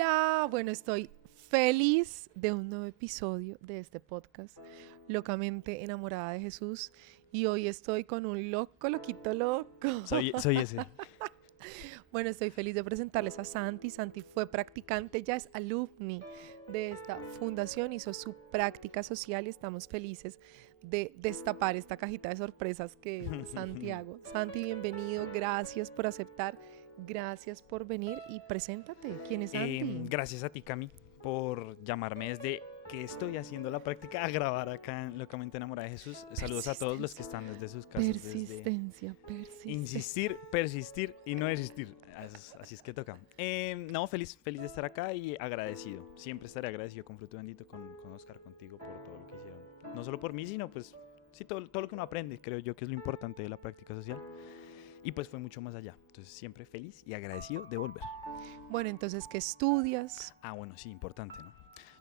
Hola, bueno, estoy feliz de un nuevo episodio de este podcast, Locamente Enamorada de Jesús, y hoy estoy con un loquito loco. Soy ese. Bueno, estoy feliz de presentarles a Santi. Santi fue practicante, ya es alumni de esta fundación, hizo su práctica social y estamos felices de destapar esta cajita de sorpresas que es Santiago. Santi, bienvenido, gracias por aceptar, gracias por venir y preséntate. ¿Quién es Santi? Gracias a ti, Cami, por llamarme desde que estoy haciendo la práctica a grabar acá en Locamente Enamorada de Jesús. Saludos a todos los que están desde sus casas. Persistencia. Insistir, persistir y no desistir. Así es que toca. No, feliz de estar acá y agradecido. Siempre estaré agradecido con Fruto Bendito, con Oscar, contigo por todo lo que hicieron. No solo por mí, sino pues sí, todo lo que uno aprende, creo yo que es lo importante de la práctica social. Y pues fue mucho más allá. Entonces siempre feliz y agradecido de volver. Bueno, entonces, ¿qué estudias? Bueno, sí, importante, ¿no?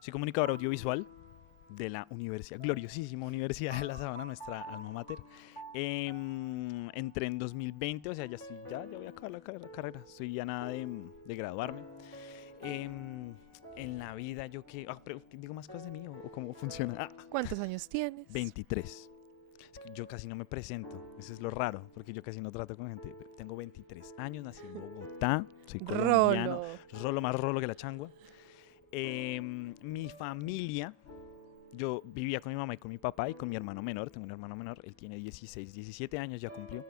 Soy comunicador audiovisual de la gloriosísima Universidad de La Sabana, nuestra alma mater. Entré en 2020, o sea, ya voy a acabar la carrera. Estoy ya nada de graduarme. En la vida yo pero digo más cosas de mí o cómo funciona. ¿Cuántos años tienes? 23. Es que yo casi no me presento, eso es lo raro, porque yo casi no trato con gente. Tengo 23 años, nací en Bogotá, soy colombiano, rolo más rolo que la changua. Mi familia, yo vivía con mi mamá y con mi papá y con mi hermano menor. Tengo un hermano menor, él tiene 16, 17 años, ya cumplió.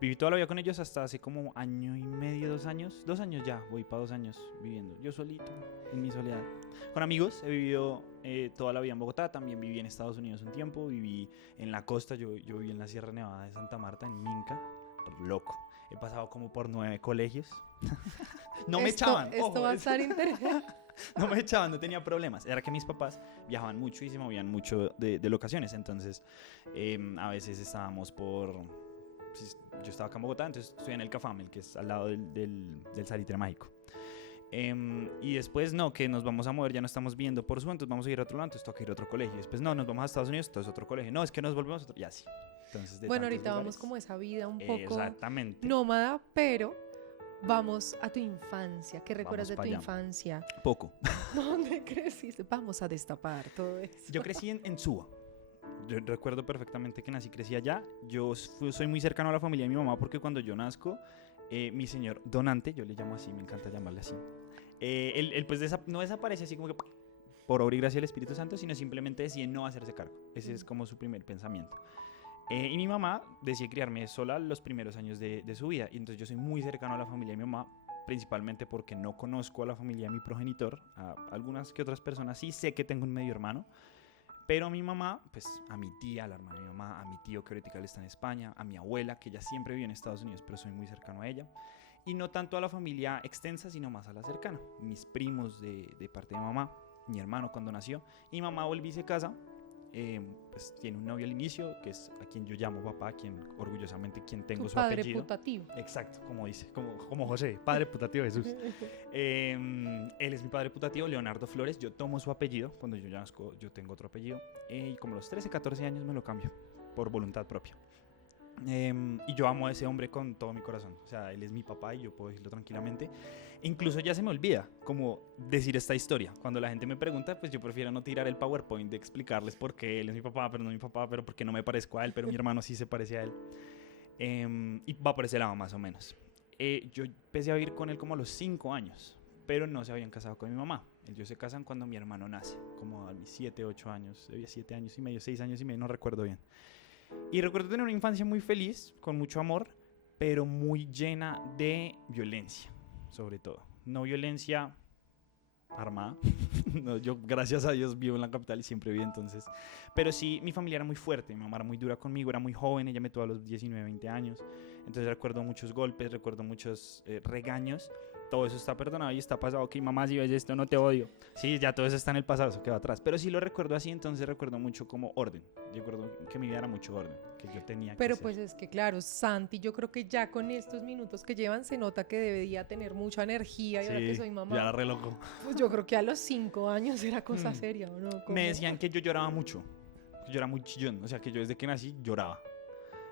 Viví toda la vida con ellos hasta hace como año y medio, 2 años. 2 años ya, voy para 2 años viviendo yo solito, en mi soledad. Con amigos, he vivido toda la vida en Bogotá. También viví en Estados Unidos un tiempo. Viví en la costa, yo viví en la Sierra Nevada de Santa Marta, en Minca. Loco. He pasado como por 9 colegios. No me echaban. Esto va a estar interesante. No me echaban, no tenía problemas. Era que mis papás viajaban mucho y se movían mucho de locaciones. Entonces, a veces estábamos yo estaba acá en Bogotá, entonces estoy en el Cafamel, que es al lado del Salitre Mágico. Y después que nos vamos a mover, ya no estamos viendo por su, entonces vamos a ir a otro lado, entonces toca ir a otro colegio. Después nos vamos a Estados Unidos, entonces otro colegio. No, es que nos volvemos a otro, y así. Entonces, bueno, ahorita vamos como esa vida un poco exactamente nómada, pero vamos a tu infancia. ¿Qué recuerdas de tu infancia? Poco. ¿Dónde creciste? Vamos a destapar todo eso. Yo crecí en Suba. Yo recuerdo perfectamente que crecí allá. Yo soy muy cercano a la familia de mi mamá porque cuando yo nazco, mi señor donante, yo le llamo así, me encanta llamarle así, él pues no desaparece así como que por obra y gracia del Espíritu Santo, sino simplemente decide no hacerse cargo. Ese es como su primer pensamiento. Y mi mamá decide criarme sola los primeros años de su vida. Y entonces yo soy muy cercano a la familia de mi mamá, principalmente porque no conozco a la familia de mi progenitor. A algunas que otras personas sí sé que tengo un medio hermano. Pero a mi mamá, pues a mi tía, a la hermana de mi mamá, a mi tío que ahorita está en España, a mi abuela, que ella siempre vive en Estados Unidos, pero soy muy cercano a ella. Y no tanto a la familia extensa, sino más a la cercana. Mis primos de parte de mamá, mi hermano cuando nació. Y mi mamá vuelve y se casa. Pues tiene un novio al inicio, que es a quien yo llamo papá, orgullosamente tengo su apellido. Padre putativo. Exacto, como dice, como José, padre putativo Jesús. Él es mi padre putativo, Leonardo Flores. Yo tomo su apellido, cuando yo ya nazco yo tengo otro apellido. Y como a los 13, 14 años me lo cambio, por voluntad propia. Y yo amo a ese hombre con todo mi corazón. O sea, él es mi papá y yo puedo decirlo tranquilamente. Incluso ya se me olvida como decir esta historia. Cuando la gente me pregunta, pues yo prefiero no tirar el PowerPoint de explicarles por qué él es mi papá, pero no mi papá, pero porque no me parezco a él, pero mi hermano sí se parece a él. Y va por ese lado más o menos. Yo empecé a vivir con él como a los 5 años, pero no se habían casado con mi mamá. Ellos se casan cuando mi hermano nace, como a mis 7, 8 años, 7 años y medio, 6 años y medio, no recuerdo bien. Y recuerdo tener una infancia muy feliz, con mucho amor, pero muy llena de violencia, sobre todo. No violencia armada. No, yo, gracias a Dios, vivo en la capital y siempre vivo entonces. Pero sí, mi familia era muy fuerte, mi mamá era muy dura conmigo, era muy joven, ella me tuvo a los 19, 20 años. Entonces recuerdo muchos golpes, recuerdo muchos regaños. Todo eso está perdonado y está pasado. Ok, mamá, si ves esto, no te odio. Sí, ya todo eso está en el pasado, eso queda atrás. Pero sí lo recuerdo así, entonces recuerdo mucho como orden. Yo recuerdo que mi vida era mucho orden, que yo tenía que Pero hacer. pues es que claro, Santi, yo creo que ya con estos minutos que llevan se nota que debería tener mucha energía. Y ahora que soy mamá, ya era re loco. pues yo creo que a los 5 años era cosa seria, ¿o no? Me decían que yo lloraba mucho, que yo era muy chillón, o sea, que yo desde que nací lloraba.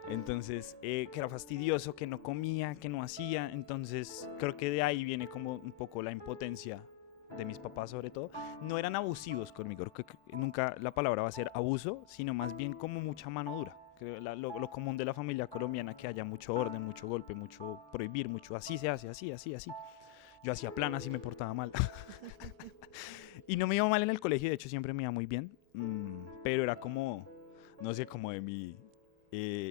Entonces, que era fastidioso, que no comía, que no hacía. Entonces, creo que de ahí viene como un poco la impotencia de mis papás sobre todo. No eran abusivos conmigo, creo que nunca la palabra va a ser abuso, sino más bien como mucha mano dura. Creo lo común de la familia colombiana, que haya mucho orden, mucho golpe, mucho prohibir, mucho así se hace, así, así, así. Yo hacía planas y me portaba mal. Y no me iba mal en el colegio, de hecho siempre me iba muy bien, pero era como, no sé, como de mi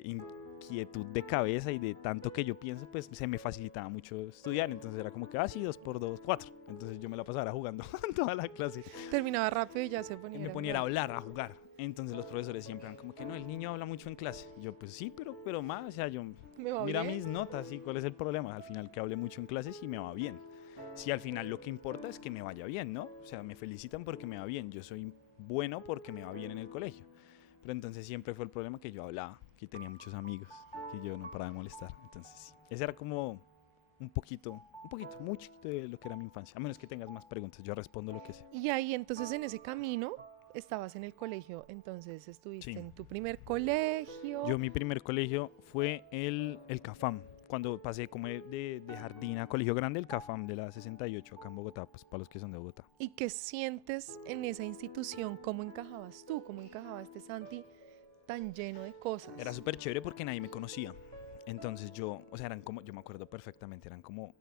inquietud de cabeza y de tanto que yo pienso, pues se me facilitaba mucho estudiar, entonces era como que, sí, 2 por 2, 4, entonces yo me la pasaba jugando toda la clase. Terminaba rápido y ya se ponía. Y me ponía a hablar, a jugar, entonces los profesores siempre eran como que, no, el niño habla mucho en clase. Yo, pues sí, pero más, o sea, yo, mira bien. mis notas, ¿sí? ¿Cuál es el problema? Al final que hable mucho en clase sí me va bien. Si al final lo que importa es que me vaya bien, ¿no? O sea, me felicitan porque me va bien. Yo soy bueno porque me va bien en el colegio. Pero entonces siempre fue el problema que yo hablaba, que tenía muchos amigos, que yo no paraba de molestar. Entonces sí, ese era como un poquito, muy chiquito de lo que era mi infancia. A menos que tengas más preguntas, yo respondo lo que sé. Y ahí entonces en ese camino estabas en el colegio, entonces estuviste Sí. en tu primer colegio. Yo mi primer colegio fue el CAFAM. Cuando pasé como de jardín a colegio grande, el CAFAM de la 68 acá en Bogotá, pues para los que son de Bogotá. ¿Y qué sientes en esa institución? ¿Cómo encajabas tú? ¿Cómo encajaba este Santi tan lleno de cosas? Era súper chévere porque nadie me conocía. Entonces yo, o sea, eran como, yo me acuerdo perfectamente, eran como,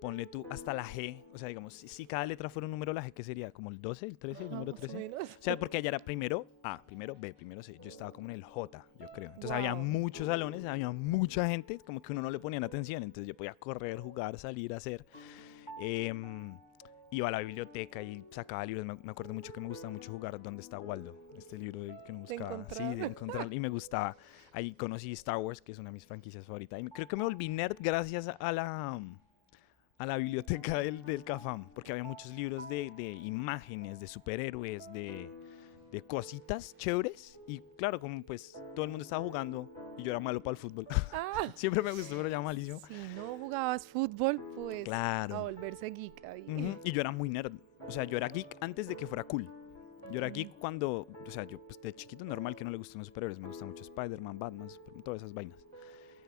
ponle tú hasta la G, o sea, digamos, si cada letra fuera un número, la G, ¿qué sería? ¿Como el 12, el 13, el Ajá, número más o 13? menos. O sea, porque allá era primero A, primero B, primero C. Yo estaba como en el J, yo creo. Entonces había Wow. muchos salones, había mucha gente, como que uno no le ponían atención. Entonces yo podía correr, jugar, salir, hacer. Iba a la biblioteca y sacaba libros. Me acuerdo mucho que me gustaba mucho jugar ¿Dónde está Waldo? Este libro que me buscaba. Sí, de encontrar. Y me gustaba. Ahí conocí Star Wars, que es una de mis franquicias favoritas. Y creo que me volví nerd gracias a la biblioteca del CAFAM, porque había muchos libros de imágenes, de superhéroes, de cositas chéveres. Y claro, como pues todo el mundo estaba jugando y yo era malo para el fútbol. Ah, Siempre me gustó, pero ya malísimo. si no jugabas fútbol, pues Claro. a volverse geek ahí. Y yo era muy nerd. O sea, yo era geek antes de que fuera cool. Yo era geek cuando, o sea, yo pues de chiquito normal que no le gustan los superhéroes. Me gusta mucho Spider-Man, Batman, todas esas vainas.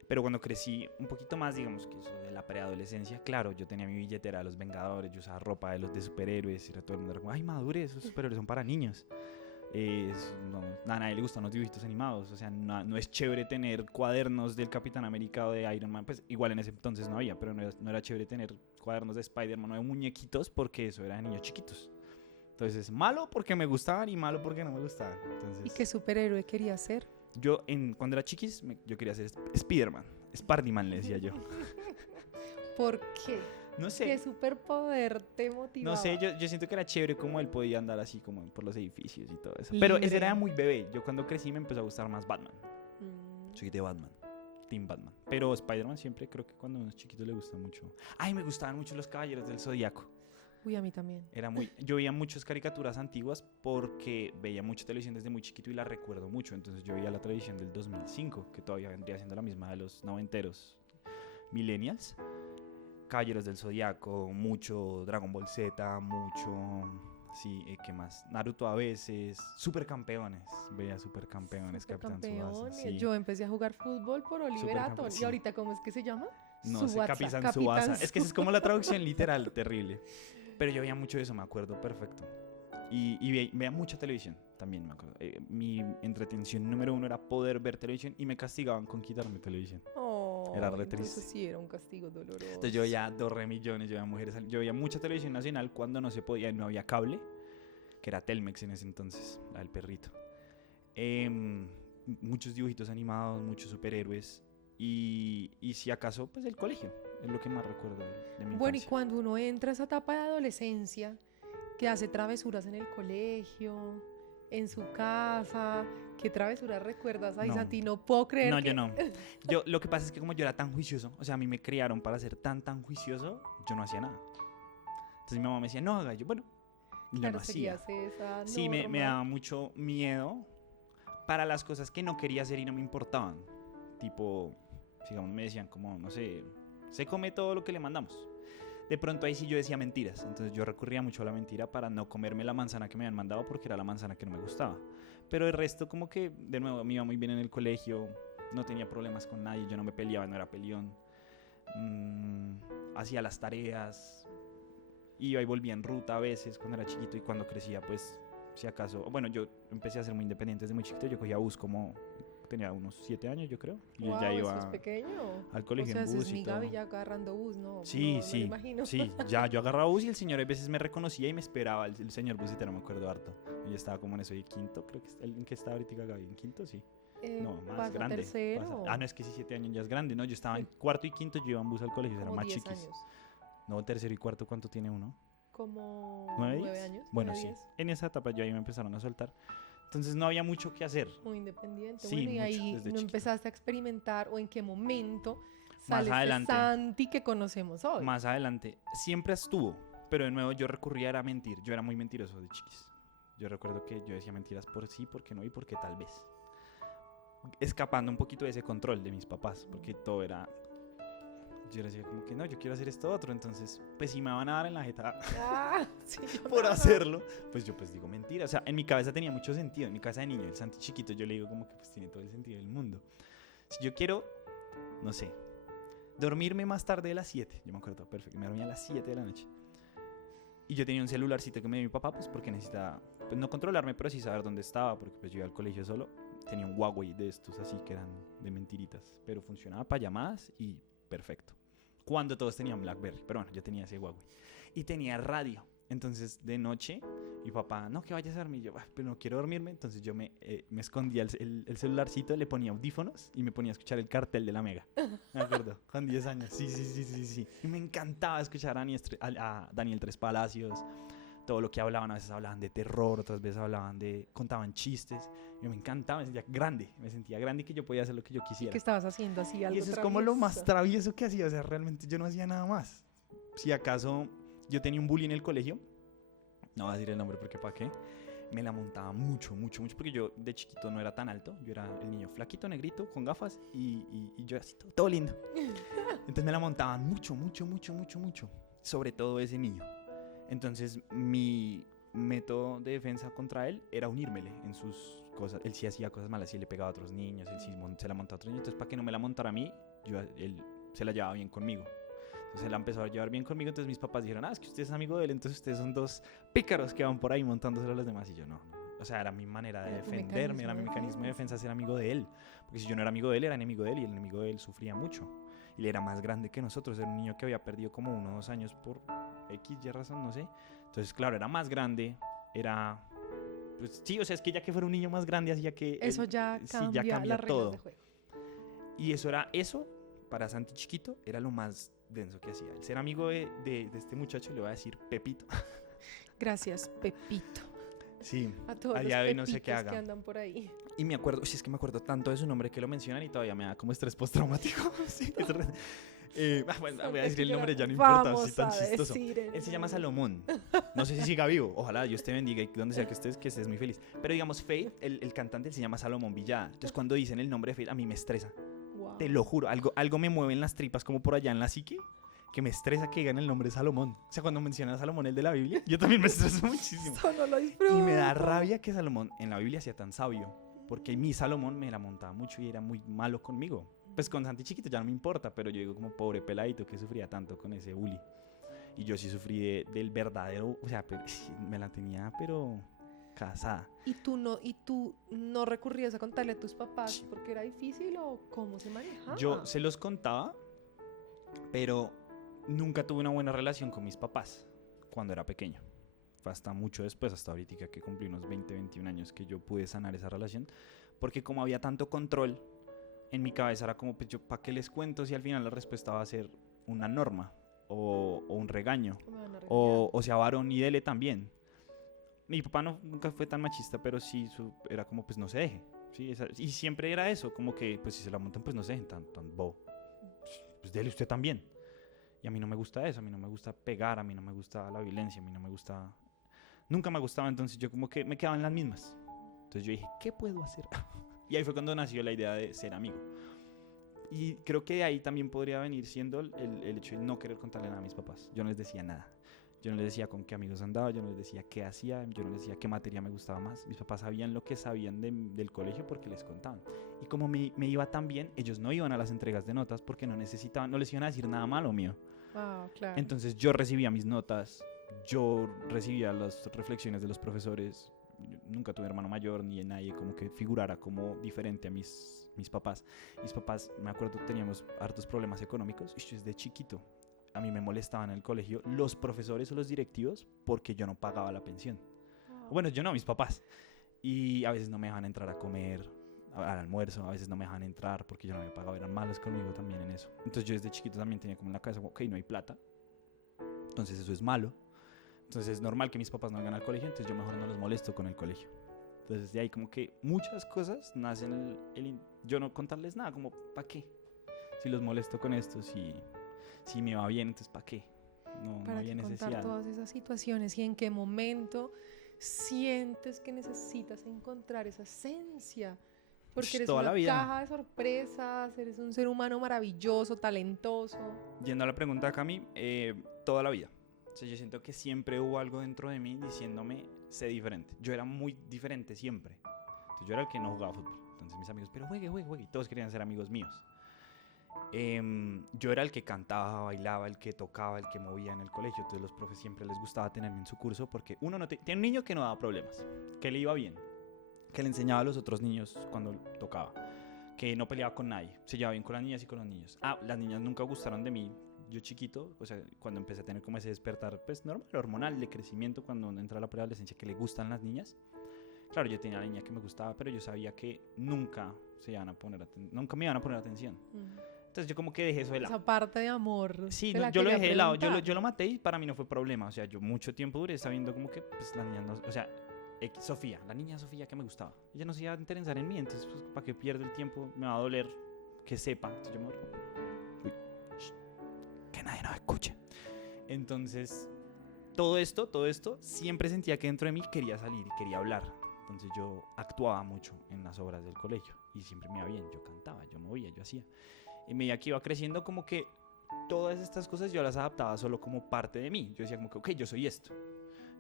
Pero cuando crecí un poquito más, digamos que eso de la preadolescencia, claro, yo tenía mi billetera de los Vengadores, yo usaba ropa de los de superhéroes y todo el mundo era como, ay, madure, esos superhéroes son para niños. A nadie le gustan los dibujitos animados, o sea, no es chévere tener cuadernos del Capitán América o de Iron Man, pues igual en ese entonces no había, pero no era chévere tener cuadernos de Spider-Man o de muñequitos porque eso era de niños chiquitos. Entonces, malo porque me gustaban y malo porque no me gustaban. Entonces, ¿Y qué superhéroe quería ser? yo, cuando era chiquis, yo quería ser Spider-Man. Spardyman le decía yo. ¿Por qué? No sé. ¿Qué superpoder te motivaba? No sé, yo siento que era chévere como él podía andar así como por los edificios y todo eso. Pero ese Libre. era muy bebé. Yo cuando crecí me empezó a gustar más Batman. Soy de Batman. Team Batman. Pero Spider-Man siempre creo que cuando uno es chiquito le gusta mucho. Ay, me gustaban mucho los Caballeros del Zodíaco. Uy, a mí también. Yo veía muchas caricaturas antiguas porque veía mucha televisión desde muy chiquito y la recuerdo mucho. Entonces yo veía la televisión del 2005, que todavía vendría siendo la misma de los noventeros millennials. Caballeros del Zodíaco, mucho Dragon Ball Z, mucho... Sí, ¿qué más? Naruto a veces, Supercampeones, veía Supercampeones, Capitán Tsubasa. Supercampeones. Sí. Yo empecé a jugar fútbol por Oliver Atom. Sí. ¿Y ahorita cómo es que se llama? No sé, Tsubasa, Capitán Capitán Tsubasa. Es que esa es como la Tsubasa. traducción literal, terrible. Pero yo veía mucho eso, me acuerdo perfecto. Y veía mucha televisión, también me acuerdo. Mi entretención número 1 era poder ver televisión y me castigaban con quitarme televisión. Oh, Era re entonces triste. sí era un castigo doloroso. Entonces yo veía 2 re millones, yo veía mujeres, yo veía mucha televisión nacional cuando no se podía y no había cable, que era Telmex en ese entonces, la del perrito. Muchos dibujitos animados, muchos superhéroes y si acaso, pues el colegio, es lo que más recuerdo de mi Bueno, y infancia. cuando uno entra a esa etapa de adolescencia, que hace travesuras en el colegio, en su casa, ¿qué travesuras recuerdas? Ay, No. Santi, no puedo creer No, que... yo no. Lo que pasa es que como yo era tan juicioso, o sea, a mí me criaron para ser tan juicioso, yo no hacía nada. Entonces mi mamá me decía, no haga, yo, bueno, y yo Claro, no hacía. seguías esa Sí, me norma. daba mucho miedo para las cosas que no quería hacer y no me importaban. Tipo, digamos, me decían como, no sé, se come todo lo que le mandamos. De pronto ahí sí yo decía mentiras. Entonces yo recurría mucho a la mentira para no comerme la manzana que me habían mandado porque era la manzana que no me gustaba. pero el resto como que, de nuevo, me iba muy bien en el colegio, no tenía problemas con nadie, yo no me peleaba, no era peleón. Hacía las tareas, iba y volvía en ruta a veces cuando era chiquito, y cuando crecía, pues, si acaso, bueno, yo empecé a ser muy independiente desde muy chiquito, yo cogía bus como, tenía unos 7 años, yo creo, y Wow, ya eso iba es pequeño. al colegio O sea, en ese bus es y mi todo. Gaby ya agarrando bus, no, Sí, no me sí, lo imagino. sí, ya yo agarraba bus y el señor a veces me reconocía y me esperaba, el señor busitero, me acuerdo harto. Yo estaba como en eso de quinto, creo que ¿en qué está ahorita Gaby? ¿En quinto? Sí. No, más ¿Pasa grande. tercero? No, es que sí, 7 años ya es grande, ¿no? Yo estaba en cuarto y quinto, yo iba en bus al colegio, era Como más 10 chiquis. años. No, tercero y cuarto, ¿cuánto tiene uno? Como 9 9 días. años. Bueno, 9, sí. 10. En esa etapa ya ahí me empezaron a soltar. Entonces no había mucho que hacer. Muy independiente. Sí, Bueno, y mucho, ahí desde no chiquito. empezaste a experimentar o en qué momento Más sale este adelante. Santi que conocemos hoy. Más adelante, siempre estuvo, pero de nuevo yo recurría a mentir. Yo era muy mentiroso de chiquis. Yo recuerdo que yo decía mentiras por sí, porque no y porque tal vez. Escapando un poquito de ese control de mis papás, porque todo era... Yo decía como que no, yo quiero hacer esto otro, entonces, pues si me van a dar en la jeta Ah, sí, yo por no. hacerlo, pues yo pues digo mentira. O sea, en mi cabeza tenía mucho sentido, en mi cabeza de niño, el Santi chiquito, yo le digo como que pues tiene todo el sentido del mundo. Si yo quiero, no sé, dormirme más tarde de las 7, yo me acuerdo perfecto, me dormía a las 7 de la noche. Y yo tenía un celularcito que me dio mi papá, pues porque necesitaba, pues no controlarme, pero sí saber dónde estaba, porque pues yo iba al colegio solo. Tenía un Huawei de estos así que eran de mentiritas, pero funcionaba para llamadas y perfecto. Cuando todos tenían BlackBerry, pero bueno, yo tenía ese Huawei. Y tenía radio. Entonces, de noche, mi papá, no, que vayas a dormir. Yo, pero no quiero dormirme. Entonces, yo me escondía el celularcito, le ponía audífonos y me ponía a escuchar el cartel de la Mega. Me acuerdo, con 10 años. Sí. Y me encantaba escuchar a Daniel Tres Palacios. Todo lo que hablaban, a veces hablaban de terror, otras veces contaban chistes. Y me encantaba, me sentía grande y que yo podía hacer lo que yo ¿Y quisiera. qué estabas haciendo así algo Y eso es como lo más travieso? travieso que hacía, o sea, realmente yo no hacía nada más. Si acaso yo tenía un bully en el colegio, no voy a decir el nombre porque para qué, me la montaba mucho, porque yo de chiquito no era tan alto, yo era el niño flaquito, negrito, con gafas y yo así, todo lindo. Entonces me la montaban mucho, sobre todo ese niño. Entonces mi método de defensa contra él era unírmele en sus cosas. Él sí hacía cosas malas, sí le pegaba a otros niños, él sí se la montaba a otros niños. Entonces para que no me la montara a mí, él se la llevaba bien conmigo. Entonces él la empezó a llevar bien conmigo, entonces mis papás dijeron, es que usted es amigo de él, entonces ustedes son dos pícaros que van por ahí montándoselo a los demás. Y yo no. O sea, era mi manera de Era tu defenderme, era mi mecanismo de defensa ser amigo de él. Porque si yo no era amigo de él, era enemigo de él, y el enemigo de él sufría mucho. Y él era más grande que nosotros, era un niño que había perdido como 1 o 2 años por X, Y razón, no sé. Entonces, claro, era más grande, era... Pues sí, o sea, es que ya que fuera un niño más grande, hacía que... Eso ya cambia, las reglas todo. de juego. Y eso, para Santi chiquito, era lo más denso que hacía. El ser amigo de este muchacho, le voy a decir Pepito. Gracias, Pepito. Sí, A todos a los día de hoy pepitos no sé qué que haga. andan por ahí. Y me acuerdo, es que me acuerdo tanto de su nombre que lo mencionan y todavía me da como estrés postraumático. Sí, bueno, voy a decir el nombre, ya no importa, Vamos así tan a chistoso. decir el Él se llama nombre. Salomón. No sé si siga vivo. Ojalá Dios te bendiga y donde sea que estés muy feliz. Pero digamos, Faith, el cantante, él se llama Salomón Villada. Entonces, cuando dicen el nombre de Faith, a mí me estresa. Wow. Te lo juro. Algo me mueve en las tripas, como por allá en la psique, que me estresa que digan el nombre Salomón. O sea, cuando mencionan a Salomón, el de la Biblia, yo también me estreso muchísimo. Eso no lo disfruto. Y me da rabia que Salomón en la Biblia sea tan sabio. Porque mi Salomón me la montaba mucho y era muy malo conmigo. Pues con Santi chiquito ya no me importa, pero yo digo como pobre peladito que sufría tanto con ese bully. Y yo sí sufrí del verdadero, o sea, me la tenía pero casada. ¿Y tú no recurrías a contarle a tus papás porque era difícil o cómo se manejaba? Yo se los contaba, pero nunca tuve una buena relación con mis papás cuando era pequeño. Fue hasta mucho después, hasta ahorita que cumplí unos 20, 21 años, que yo pude sanar esa relación. Porque como había tanto control, en mi cabeza era como, pues yo, ¿para qué les cuento si al final la respuesta va a ser una norma o un regaño? Me van a regañar. O sea, varón y dele también. Mi papá nunca fue tan machista, pero sí era como, pues no se deje. ¿Sí? Y siempre era eso, como que, pues si se la montan, pues no se dejen tan bobo. Pues dele usted también. Y a mí no me gusta eso, a mí no me gusta pegar, a mí no me gusta la violencia, a mí no me gusta... Nunca me gustaba, entonces yo como que me quedaba en las mismas. Entonces yo dije, ¿qué puedo hacer? Y ahí fue cuando nació la idea de ser amigo. Y creo que de ahí también podría venir siendo el hecho de no querer contarle nada a mis papás. Yo no les decía nada. Yo no les decía con qué amigos andaba, yo no les decía qué hacía, yo no les decía qué materia me gustaba más. Mis papás sabían lo que sabían del colegio porque les contaban. Y como me iba tan bien, ellos no iban a las entregas de notas porque no necesitaban, no les iban a decir nada malo mío. Wow, claro. Entonces yo recibía mis notas, yo recibía las reflexiones de los profesores. Yo nunca tuve hermano mayor ni nadie como que figurara como diferente a mis papás. Mis papás, me acuerdo, teníamos hartos problemas económicos y yo desde chiquito a mí me molestaban en el colegio los profesores o los directivos porque yo no pagaba la pensión. Wow. Bueno, yo no, mis papás. Y a veces no me dejaban entrar a comer al almuerzo, a veces no me dejaban entrar porque yo no me pagaba, eran malos conmigo también en eso. Entonces yo desde chiquito también tenía como en la cabeza, ok, no hay plata, entonces eso es malo. Entonces es normal que mis papás no vengan al colegio, entonces yo mejor no los molesto con el colegio. Entonces de ahí como que muchas cosas nacen yo no contarles nada, como ¿para qué? Si los molesto con esto, si me va bien, entonces ¿para qué? No Para había que contar necesidad. todas esas situaciones y en qué momento sientes que necesitas encontrar esa esencia. Porque eres Toda la una vida. caja de sorpresas, eres un ser humano maravilloso, talentoso. Yendo a la pregunta de Cami, toda la vida. O sea, yo siento que siempre hubo algo dentro de mí diciéndome, sé diferente. Yo era muy diferente siempre. Entonces yo era el que no jugaba fútbol. Entonces mis amigos, pero juegue. Y todos querían ser amigos míos. Yo era el que cantaba, bailaba, el que tocaba, el que movía en el colegio. Entonces los profes siempre les gustaba tenerme en su curso porque uno no tiene un niño que no daba problemas, que le iba bien, que le enseñaba a los otros niños cuando tocaba, que no peleaba con nadie, se llevaba bien con las niñas y con los niños. Las niñas nunca gustaron de mí, yo chiquito, o sea, cuando empecé a tener como ese despertar, pues normal, hormonal, de crecimiento, cuando entra a la preadolescencia, que le gustan las niñas. Claro, yo tenía la niña que me gustaba, pero yo sabía que nunca nunca me iban a poner atención. Entonces yo como que dejé eso de lado. Esa parte de amor. Sí, te no, la yo lo quería dejé de lado, preguntar. yo lo maté y para mí no fue problema. O sea, yo mucho tiempo duré sabiendo como que pues la niña no, o sea, Sofía, la niña Sofía que me gustaba, ella no se iba a interesar en mí, entonces pues para que pierda el tiempo, me va a doler que sepa. Entonces yo me uy, que nadie nos escuche. Entonces, todo esto, siempre sentía que dentro de mí quería salir y quería hablar. Entonces yo actuaba mucho en las obras del colegio y siempre me iba bien, yo cantaba, yo movía, yo hacía. Y medida que iba creciendo, como que todas estas cosas yo las adaptaba solo como parte de mí. Yo decía como que, ok, yo soy esto.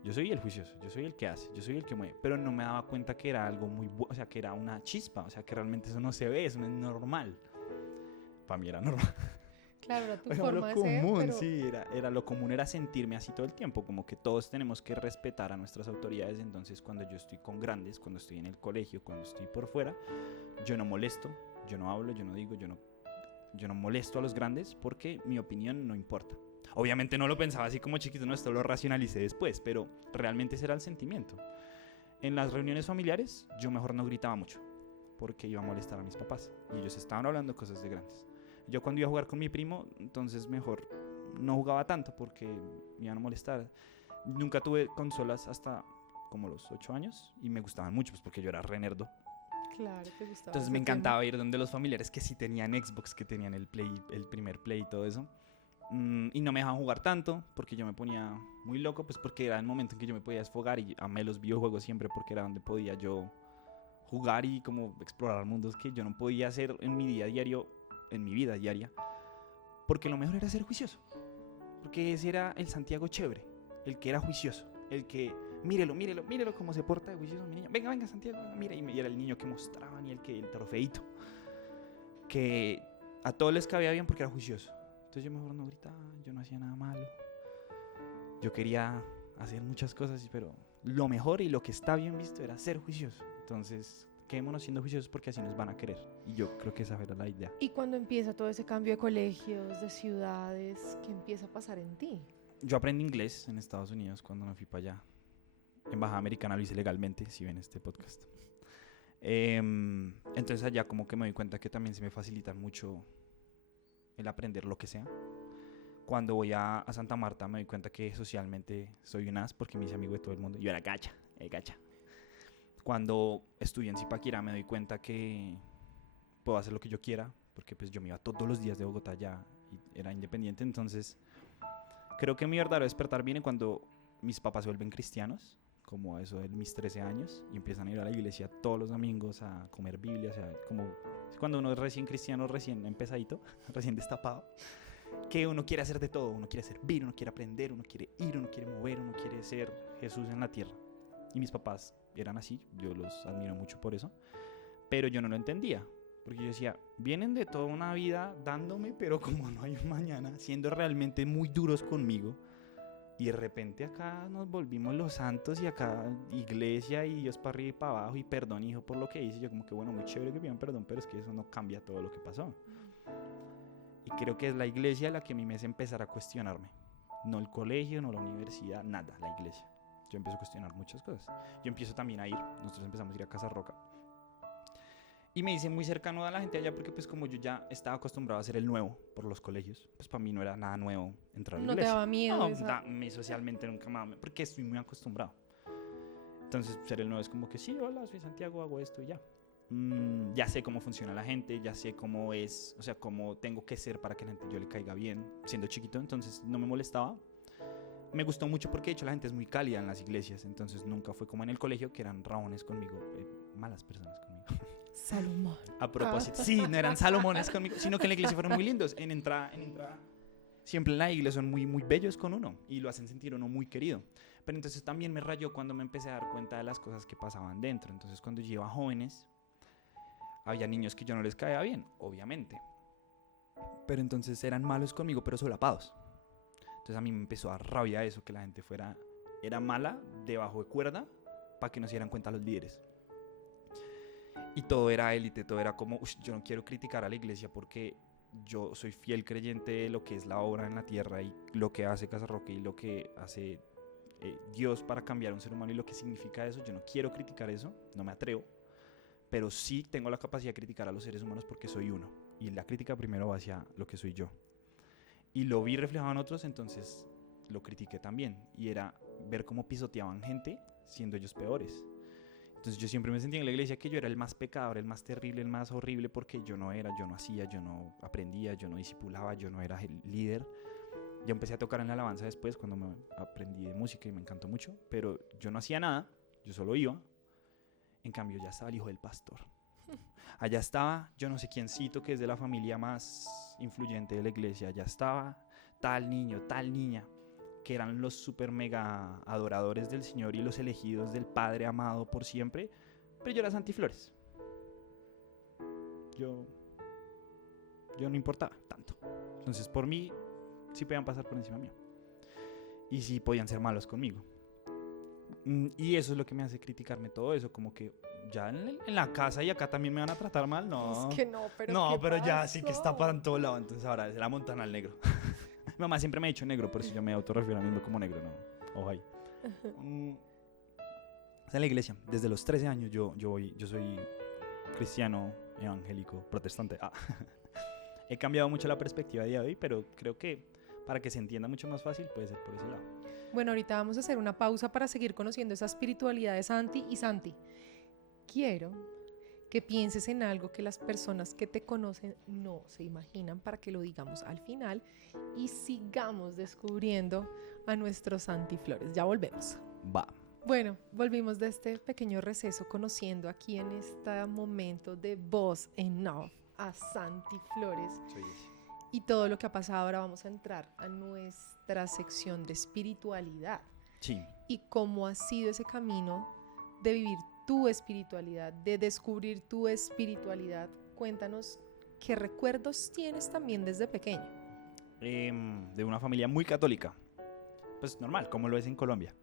Yo soy el juicioso, yo soy el que hace, yo soy el que mueve. Pero no me daba cuenta que era algo muy bueno, o sea, que era una chispa, o sea, que realmente eso no se ve, eso no es normal. Para mí era normal. Claro, era tu Era forma lo de ser, común, pero sí, era lo común, era sentirme así todo el tiempo, como que todos tenemos que respetar a nuestras autoridades. Entonces cuando yo estoy con grandes, cuando estoy en el colegio, cuando estoy por fuera, yo no molesto, yo no hablo, yo no digo, yo no molesto a los grandes porque mi opinión no importa. Obviamente no lo pensaba así como chiquito, no, esto lo racionalicé después, pero realmente ese era el sentimiento. En las reuniones familiares yo mejor no gritaba mucho porque iba a molestar a mis papás y ellos estaban hablando cosas de grandes. Yo cuando iba a jugar con mi primo, entonces mejor no jugaba tanto porque me iban a molestar. Nunca tuve consolas hasta como los 8 años y me gustaban mucho pues porque yo era re nerdo. claro, te gustaba Entonces ese me tema. encantaba ir donde los familiares que sí tenían Xbox, que tenían el Play, el primer Play y todo eso. Y no me dejaban jugar tanto porque yo me ponía muy loco, pues porque era el momento en que yo me podía desfogar y amé los videojuegos siempre porque era donde podía yo jugar y como explorar mundos que yo no podía hacer en mi día a diario, en mi vida diaria, porque lo mejor era ser juicioso, porque ese era el Santiago chévere, el que era juicioso, el que mírelo cómo se porta de juicioso mi niño, venga Santiago, mira, y era el niño que mostraban y el trofeito, que a todos les cabía bien porque era juicioso. Entonces yo mejor no gritaba, yo no hacía nada malo, yo quería hacer muchas cosas, pero lo mejor y lo que está bien visto era ser juicioso. Entonces quedémonos siendo juiciosos porque así nos van a querer, y yo creo que esa era la idea. Y cuando empieza todo ese cambio de colegios, de ciudades, ¿qué empieza a pasar en ti? Yo aprendí inglés en Estados Unidos cuando me fui para allá. Embajada americana lo hice legalmente, si ven este podcast. Entonces allá como que me doy cuenta que también se me facilita mucho el aprender lo que sea. Cuando voy a Santa Marta me doy cuenta que socialmente soy un as porque me hice amigo de todo el mundo. Yo era gacha, gacha. Cuando estudié en Zipaquirá me doy cuenta que puedo hacer lo que yo quiera porque pues yo me iba todos los días de Bogotá ya y era independiente. Entonces creo que mi verdadero despertar viene cuando mis papás se vuelven cristianos, como eso de mis 13 años, y empiezan a ir a la iglesia todos los domingos a comer Biblia, o sea, como cuando uno es recién cristiano, recién empezadito, recién destapado, que uno quiere hacer de todo, uno quiere servir, uno quiere aprender, uno quiere ir, uno quiere mover, uno quiere ser Jesús en la tierra. Y mis papás eran así, yo los admiro mucho por eso, pero yo no lo entendía, porque yo decía, vienen de toda una vida dándome, pero como no hay un mañana, siendo realmente muy duros conmigo, y de repente acá nos volvimos los santos y acá iglesia y Dios para arriba y para abajo y perdón hijo por lo que hice. Yo como que bueno, muy chévere que pidan perdón, pero es que eso no cambia todo lo que pasó. Y creo que es la iglesia la que a mí me hace empezar a cuestionarme. No el colegio, no la universidad, nada, la iglesia. Yo empiezo a cuestionar muchas cosas. Yo empiezo también a ir, nosotros empezamos a ir a Casa Roca. Y me hice muy cercano a la gente allá porque pues como yo ya estaba acostumbrado a ser el nuevo por los colegios, pues para mí no era nada nuevo entrar a la ¿No te iglesia. daba miedo No, esa? socialmente nunca más, porque estoy muy acostumbrado. Entonces ser el nuevo es como que sí, hola, soy Santiago, hago esto y ya. Ya sé cómo funciona la gente, ya sé cómo es, o sea, cómo tengo que ser para que la gente yo le caiga bien, siendo chiquito, entonces no me molestaba. Me gustó mucho porque de hecho la gente es muy cálida en las iglesias, entonces nunca fue como en el colegio que eran raones conmigo, malas personas conmigo. Salomón. A propósito, sí, no eran Salomones conmigo, sino que en la iglesia fueron muy lindos. En entrada, siempre en la iglesia son muy, muy bellos con uno y lo hacen sentir uno muy querido. Pero entonces también me rayó cuando me empecé a dar cuenta de las cosas que pasaban dentro. Entonces cuando yo iba a jóvenes, había niños que yo no les caía bien, obviamente. Pero entonces eran malos conmigo, pero solapados. Entonces a mí me empezó a dar rabia eso, que la gente era mala debajo de cuerda para que no se dieran cuenta los líderes. Y todo era élite, todo era como, yo no quiero criticar a la iglesia porque yo soy fiel creyente de lo que es la obra en la tierra y lo que hace Casa Roca y lo que hace Dios para cambiar a un ser humano y lo que significa eso. Yo no quiero criticar eso, no me atrevo, pero sí tengo la capacidad de criticar a los seres humanos porque soy uno. Y la crítica primero va hacia lo que soy yo. Y lo vi reflejado en otros, entonces lo critiqué también. Y era ver cómo pisoteaban gente siendo ellos peores. Entonces yo siempre me sentía en la iglesia que yo era el más pecador, el más terrible, el más horrible porque yo no hacía, yo no aprendía, yo no discipulaba, yo no era el líder. Yo empecé a tocar en la alabanza después cuando me aprendí de música y me encantó mucho, pero yo no hacía nada, yo solo iba. En cambio ya estaba el hijo del pastor. Allá estaba, yo no sé quiéncito que es de la familia más influyente de la iglesia, allá estaba tal niño, tal niña, que eran los super mega adoradores del Señor y los elegidos del Padre amado por siempre, pero yo era Santi Flores. Yo no importaba tanto. Entonces por mí sí podían pasar por encima mío. Y sí podían ser malos conmigo. Y eso es lo que me hace criticarme todo eso, como que ya en la casa y acá también me van a tratar mal, no. Es que no, pero no, ¿qué pero ya sí que está pasó? para en todo lado, entonces ahora es la montana al negro. Mi mamá siempre me ha dicho negro, por eso yo me autorrefiero a mí mismo como negro, no, ojo ahí. Está en la iglesia, desde los 13 años yo soy cristiano, evangélico, protestante. He cambiado mucho la perspectiva a día de hoy, pero creo que para que se entienda mucho más fácil puede ser por ese lado. Bueno, ahorita vamos a hacer una pausa para seguir conociendo esa espiritualidad de Santi. Y Santi, quiero que pienses en algo que las personas que te conocen no se imaginan para que lo digamos al final y sigamos descubriendo a nuestro Santi Flores. Ya volvemos. Va. Bueno, volvimos de este pequeño receso conociendo aquí en este momento de voz en off a Santi Flores. Soy ese. Y todo lo que ha pasado, ahora vamos a entrar a nuestra sección de espiritualidad. Sí. Y cómo ha sido ese camino de vivir tu espiritualidad, de descubrir tu espiritualidad. Cuéntanos qué recuerdos tienes también desde pequeño. De una familia muy católica. Pues normal, como lo es en Colombia.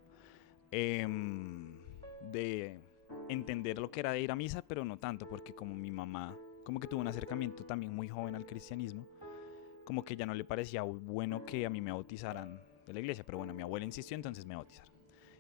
De entender lo que era de ir a misa, pero no tanto, porque como mi mamá, como que tuvo un acercamiento también muy joven al cristianismo, como que ya no le parecía bueno que a mí me bautizaran de la iglesia, pero bueno, mi abuela insistió, entonces me bautizaron.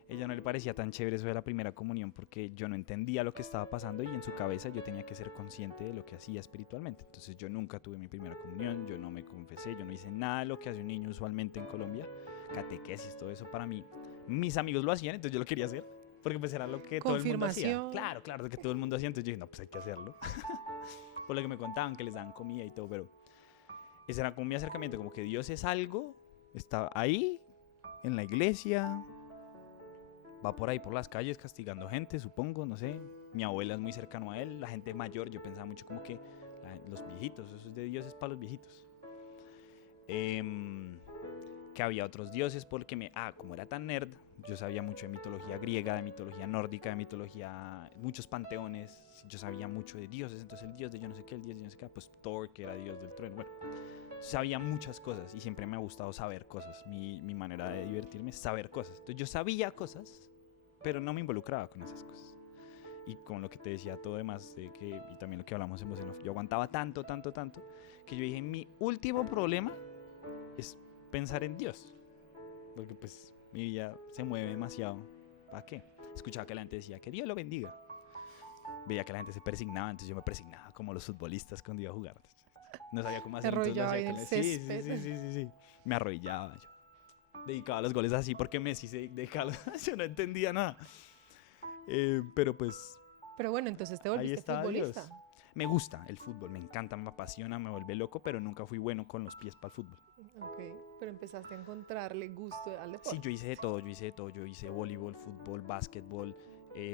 Ella no le parecía tan chévere eso de la primera comunión porque yo no entendía lo que estaba pasando y en su cabeza yo tenía que ser consciente de lo que hacía espiritualmente. Entonces yo nunca tuve mi primera comunión, yo no me confesé, yo no hice nada de lo que hace un niño usualmente en Colombia, catequesis, todo eso para mí. Mis amigos lo hacían, entonces yo lo quería hacer porque pues era lo que todo el mundo hacía. Claro, lo que todo el mundo hacía, entonces yo dije, no, pues hay que hacerlo. Por lo que me contaban, que les daban comida y todo, pero ese era como mi acercamiento, como que Dios es algo, está ahí, en la iglesia, va por ahí por las calles castigando gente, supongo, no sé. Mi abuela es muy cercano a él, la gente mayor, yo pensaba mucho como que los viejitos, eso es de Dios, es para los viejitos. que había otros dioses, porque como era tan nerd, yo sabía mucho de mitología griega, de mitología nórdica, de mitología, muchos panteones, yo sabía mucho de dioses, entonces el dios de yo no sé qué, el dios de yo no sé qué, pues Thor, que era dios del trueno, bueno, sabía muchas cosas y siempre me ha gustado saber cosas, mi manera de divertirme es saber cosas, entonces yo sabía cosas, pero no me involucraba con esas cosas. Y con lo que te decía todo demás, y también lo que hablamos en Voz en Off, yo aguantaba tanto, que yo dije, mi último problema es pensar en Dios. Porque pues mi vida se mueve demasiado. ¿Para qué? Escuchaba que la gente decía, que Dios lo bendiga. Veía que la gente se persignaba, entonces yo me persignaba como los futbolistas cuando iba a jugar. No sabía cómo hacer. Arrollaba en el césped. Sí. Me arrodillaba yo. Dedicaba los goles así porque Messi se dedicaba. Yo no entendía nada. Pero pues... Pero bueno, entonces te volviste futbolista. Dios. Me gusta el fútbol, me encanta, me apasiona, me vuelve loco, pero nunca fui bueno con los pies para el fútbol. Ok, pero empezaste a encontrarle gusto al deporte. Sí, yo hice de todo. Yo hice voleibol, fútbol, básquetbol,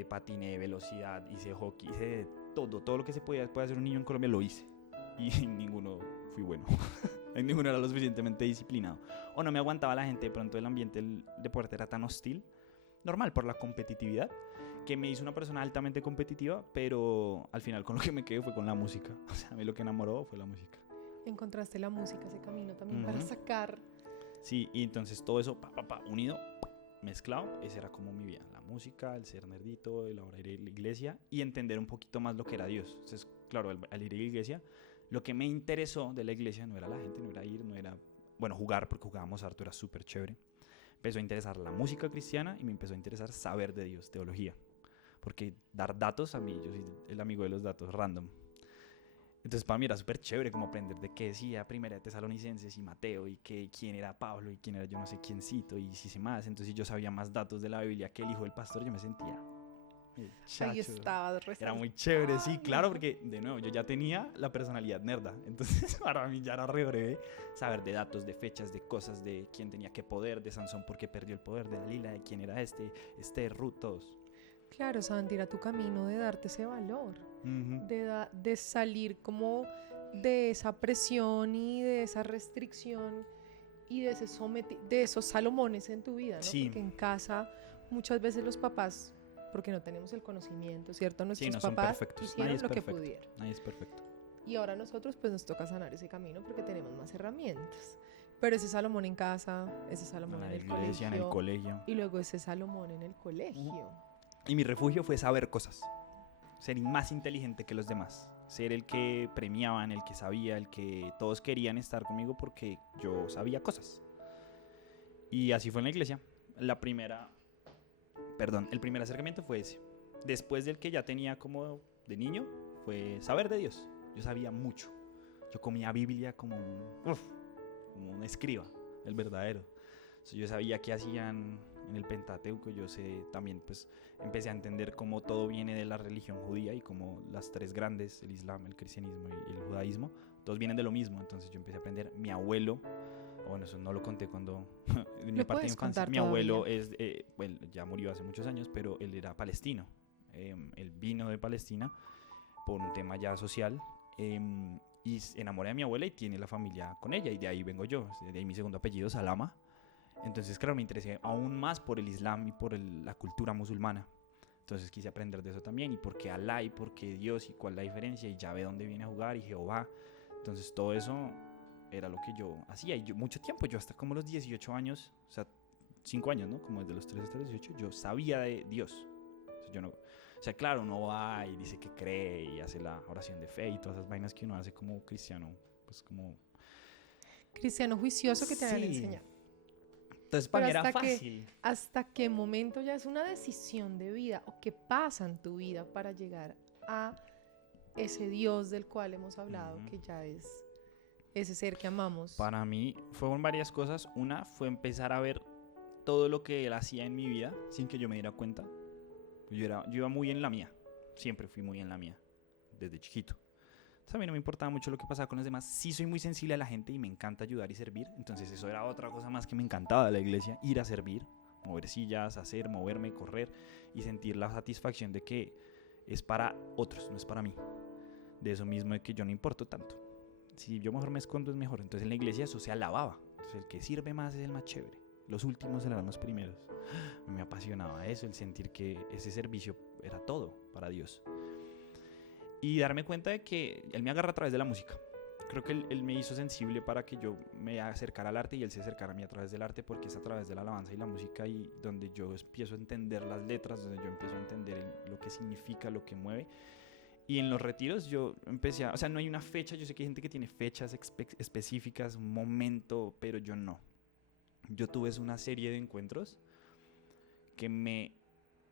patiné, velocidad, hice hockey, hice de todo lo que puede hacer un niño en Colombia lo hice. Y en ninguno fui bueno. En ninguno era lo suficientemente disciplinado. O no me aguantaba la gente, de pronto el ambiente del deporte era tan hostil, normal por la competitividad, que me hizo una persona altamente competitiva, pero al final con lo que me quedé fue con la música. O sea, a mí lo que enamoró fue la música. Encontraste la música, ese camino también para sacar. Sí, y entonces todo eso, unido, mezclado, esa era como mi vida. La música, el ser nerdito, el ahora ir a la iglesia y entender un poquito más lo que era Dios. Entonces, claro, al ir a la iglesia, lo que me interesó de la iglesia no era la gente, no era ir, no era, bueno, jugar, porque jugábamos harto, era súper chévere. Empezó a interesar la música cristiana y me empezó a interesar saber de Dios, teología. Porque dar datos a mí, yo soy el amigo de los datos random. Entonces para mí era súper chévere como aprender de qué decía Primera de Tesalonicenses y Mateo y quién era Pablo y quién era yo no sé quiéncito y si sé más. Entonces yo sabía más datos de la Biblia que el hijo del pastor, yo me sentía chacho. Ahí estaba resaltado. Era muy chévere, sí, claro, porque de nuevo yo ya tenía la personalidad nerda. Entonces para mí ya era re breve saber de datos, de fechas, de cosas, de quién tenía qué poder, de Sansón porque perdió el poder, de Dalila, de quién era Ruth, todos. Claro, Santi, era tu camino de darte ese valor, de salir como de esa presión y de esa restricción y de esos Salomones en tu vida, ¿no? Sí. Porque en casa muchas veces los papás, porque no tenemos el conocimiento, ¿cierto? Nuestros no son papás perfectos. hicieron lo que pudieron. Nadie es perfecto. Y ahora a nosotros pues nos toca sanar ese camino porque tenemos más herramientas. Pero ese Salomón en casa, ese Salomón en el colegio, y luego ese Salomón en el colegio. Y mi refugio fue saber cosas, ser más inteligente que los demás, ser el que premiaban, el que sabía, el que todos querían estar conmigo porque yo sabía cosas. Y así fue en la iglesia. El primer acercamiento fue ese. Después del que ya tenía como de niño, fue saber de Dios. Yo sabía mucho. Yo comía Biblia como un escriba, el verdadero. Yo sabía qué hacían en el Pentateuco. Yo sé también, pues, empecé a entender cómo todo viene de la religión judía y cómo las tres grandes, el Islam, el cristianismo y el judaísmo, todos vienen de lo mismo. Entonces yo empecé a aprender. Mi abuelo, bueno, eso no lo conté cuando en mi parte de infancia. Mi abuelo bueno, ya murió hace muchos años, pero él era palestino. Él vino de Palestina por un tema ya social. Y enamoré a mi abuela y tiene la familia con ella, y de ahí vengo yo, de ahí mi segundo apellido, Salama. Entonces, claro, me interesé aún más por el Islam y por la cultura musulmana. Entonces quise aprender de eso también, y por qué Alá, y por qué Dios, y cuál es la diferencia, y Yahvé dónde viene a jugar, y Jehová. Entonces todo eso era lo que yo hacía, y yo mucho tiempo, yo hasta como los 18 años, o sea, 5 años, ¿no? Como desde los 3 hasta los 18, yo sabía de Dios. O sea, claro, uno va y dice que cree y hace la oración de fe y todas esas vainas que uno hace como cristiano, pues como... Cristiano juicioso que te van a enseñar. Entonces para mí era fácil. ¿Hasta qué momento ya es una decisión de vida o qué pasa en tu vida para llegar a ese Dios del cual hemos hablado, que ya es ese ser que amamos? Para mí fueron varias cosas. Una fue empezar a ver todo lo que él hacía en mi vida sin que yo me diera cuenta. Yo iba muy en la mía, siempre fui muy en la mía, desde chiquito. Entonces a mí no me importaba mucho lo que pasaba con los demás. Sí soy muy sensible a la gente y me encanta ayudar y servir. Entonces eso era otra cosa más que me encantaba de la iglesia, ir a servir, mover sillas, moverme, correr y sentir la satisfacción de que es para otros, no es para mí. De eso mismo de que yo no importo tanto. si yo mejor me escondo es mejor. Entonces en la iglesia eso se alababa. Entonces el que sirve más es el más chévere. Los últimos serán los primeros. Me apasionaba eso, el sentir que ese servicio era todo para Dios. Y darme cuenta de que Él me agarra a través de la música. Creo que él me hizo sensible para que yo me acercara al arte y Él se acercara a mí a través del arte, porque es a través de la alabanza y la música y donde yo empiezo a entender las letras, donde yo empiezo a entender lo que significa, lo que mueve. Y en los retiros yo empecé o sea, no hay una fecha, yo sé que hay gente que tiene fechas específicas, un momento, pero yo no. Yo tuve una serie de encuentros que me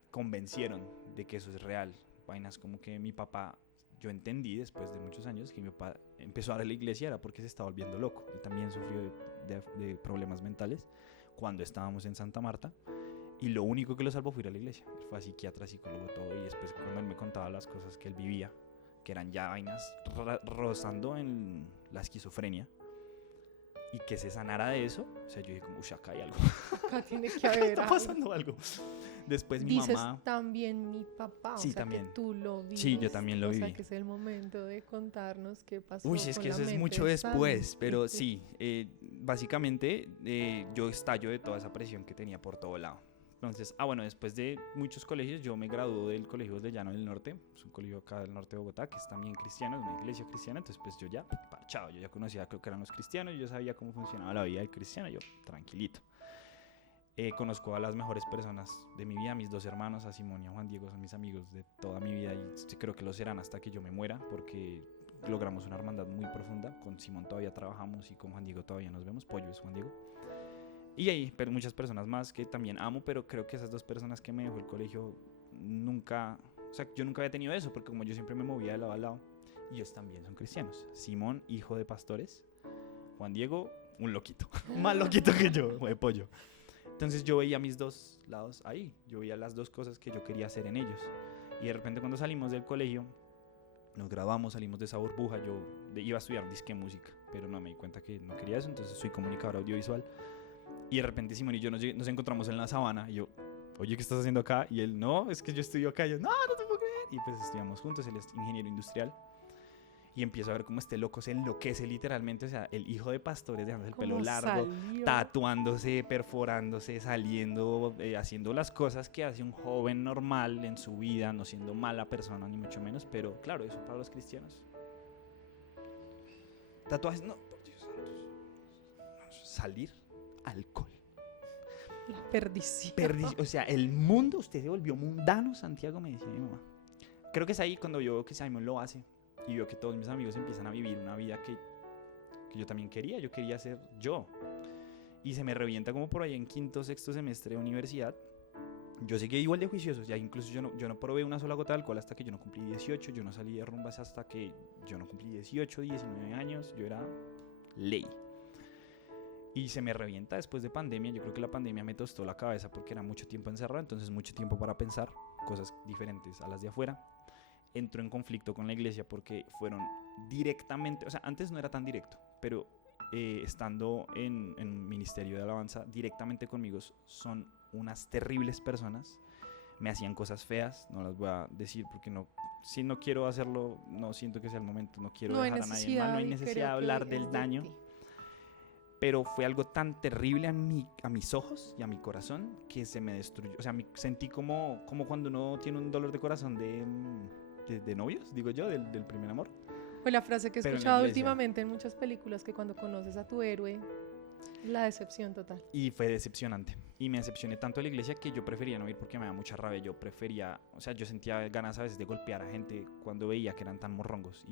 convencieron de que eso es real. Vainas como que mi papá, yo entendí después de muchos años que mi papá empezó a ir a la iglesia era porque se estaba volviendo loco. Él también sufrió de problemas mentales cuando estábamos en Santa Marta. Y lo único que lo salvó fue ir a la iglesia. Él fue a psiquiatra, psicólogo, todo. Y después cuando él me contaba las cosas que él vivía, que eran ya vainas rozando en la esquizofrenia, y que se sanara de eso, o sea, yo dije como, acá hay algo. Acá tiene que haber Está pasando algo. Después mi Dices mamá... también mi papá, Sí, o sea, también. que tú lo vives. Sí, yo también lo o viví. sea, que es el momento de contarnos qué pasó. Uy, es con que la eso es mente mucho de Santi. después, pero sí, básicamente yo estallo de toda esa presión que tenía por todo lado. Entonces, bueno, después de muchos colegios, yo me gradué del Colegio de Llano del Norte, es un colegio acá del norte de Bogotá, que es también cristiano, es una iglesia cristiana, entonces pues yo ya parchado, yo ya conocía, creo que eran los cristianos, yo sabía cómo funcionaba la vida del cristiano, yo tranquilito. Conozco a las mejores personas de mi vida, mis dos hermanos, a Simón y a Juan Diego, son mis amigos de toda mi vida y creo que lo serán hasta que yo me muera, porque logramos una hermandad muy profunda. Con Simón todavía trabajamos y con Juan Diego todavía nos vemos. Pollo es Juan Diego. Y hay muchas personas más que también amo, pero creo que esas dos personas que me dejó el colegio nunca, o sea, yo nunca había tenido eso, porque como yo siempre me movía de lado a lado, y ellos también son cristianos. Simón, hijo de pastores. Juan Diego, un loquito, más loquito que yo, de pollo. Entonces yo veía mis dos lados ahí, yo veía las dos cosas que yo quería hacer en ellos. Y de repente cuando salimos del colegio, nos graduamos, salimos de esa burbuja, yo iba a estudiar disque música, pero no me di cuenta que no quería eso, entonces soy comunicador audiovisual. Y de repente Simón y yo nos encontramos en la sabana y yo, oye, ¿qué estás haciendo acá? Y él, no, es que yo estudio acá. Y yo, no te puedo creer. Y pues estudiamos juntos, él es ingeniero industrial. Y empiezo a ver cómo este loco se enloquece literalmente, o sea, el hijo de pastores dejándose el pelo largo, tatuándose, perforándose, saliendo, haciendo las cosas que hace un joven normal en su vida, no siendo mala persona ni mucho menos, pero claro, eso para los cristianos. Tatuajes, no, por Dios santos. Salir, alcohol. La perdición. O sea, el mundo, usted se volvió mundano, Santiago, me decía mi mamá. Creo que es ahí cuando yo veo que Simon lo hace. Y veo que todos mis amigos empiezan a vivir una vida que yo también quería. Yo quería ser yo. Y se me revienta como por ahí en quinto, sexto semestre de universidad. Yo seguí igual de juicioso. Ya incluso yo no probé una sola gota de alcohol hasta que yo no cumplí 18. Yo no salí de rumbas hasta que yo no cumplí 18, 19 años. Yo era ley. Y se me revienta después de pandemia. Yo creo que la pandemia me tostó la cabeza porque era mucho tiempo encerrado. Entonces mucho tiempo para pensar cosas diferentes a las de afuera. Entró en conflicto con la iglesia porque fueron directamente, o sea, antes no era tan directo, pero estando en ministerio de alabanza, directamente conmigo son unas terribles personas, me hacían cosas feas, no las voy a decir porque no, si no quiero hacerlo, no siento que sea el momento, no quiero dejar a nadie mal, no hay necesidad de hablar del daño, pero fue algo tan terrible a mis ojos y a mi corazón que se me destruyó, o sea, sentí como cuando uno tiene un dolor de corazón de novios, digo yo, del primer amor. Fue la frase que he escuchado últimamente en muchas películas, que cuando conoces a tu héroe, la decepción total. Y fue decepcionante. Y me decepcioné tanto de la iglesia que yo prefería no ir porque me da mucha rabia. Yo prefería, o sea, yo sentía ganas a veces de golpear a gente cuando veía que eran tan morrongos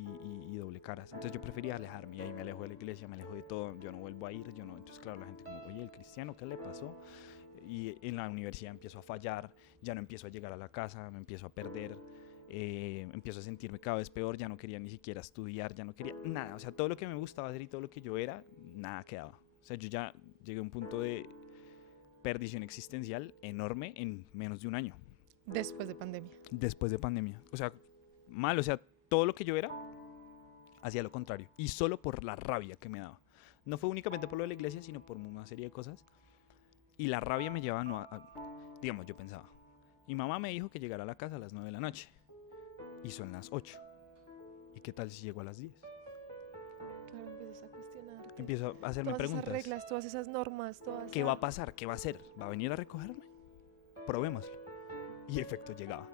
y doble caras. Entonces yo prefería alejarme y ahí me alejo de la iglesia, me alejo de todo. Yo no vuelvo a ir, Entonces claro, la gente como, oye, el cristiano, ¿qué le pasó? Y en la universidad empiezo a fallar, ya no empiezo a llegar a la casa, me empiezo a perder. Empiezo a sentirme cada vez peor, ya no quería ni siquiera estudiar, ya no quería nada, o sea, todo lo que me gustaba hacer y todo lo que yo era, nada quedaba, o sea, yo ya llegué a un punto de perdición existencial enorme en menos de un año. Después de pandemia. O sea, mal, o sea, todo lo que yo era, hacía lo contrario, y solo por la rabia que me daba. No fue únicamente por lo de la iglesia, sino por una serie de cosas, y la rabia me llevaba digamos, yo pensaba, mi mamá me dijo que llegara a la casa a las 9 de la noche, y son las 8. ¿Y qué tal si llego a las 10? Claro, empiezo a hacerme Todas preguntas. esas reglas, todas esas normas, todas ¿Qué va a pasar? ¿Qué va a hacer? ¿Va a venir a recogerme? Probémoslo. Y efecto, llegaba.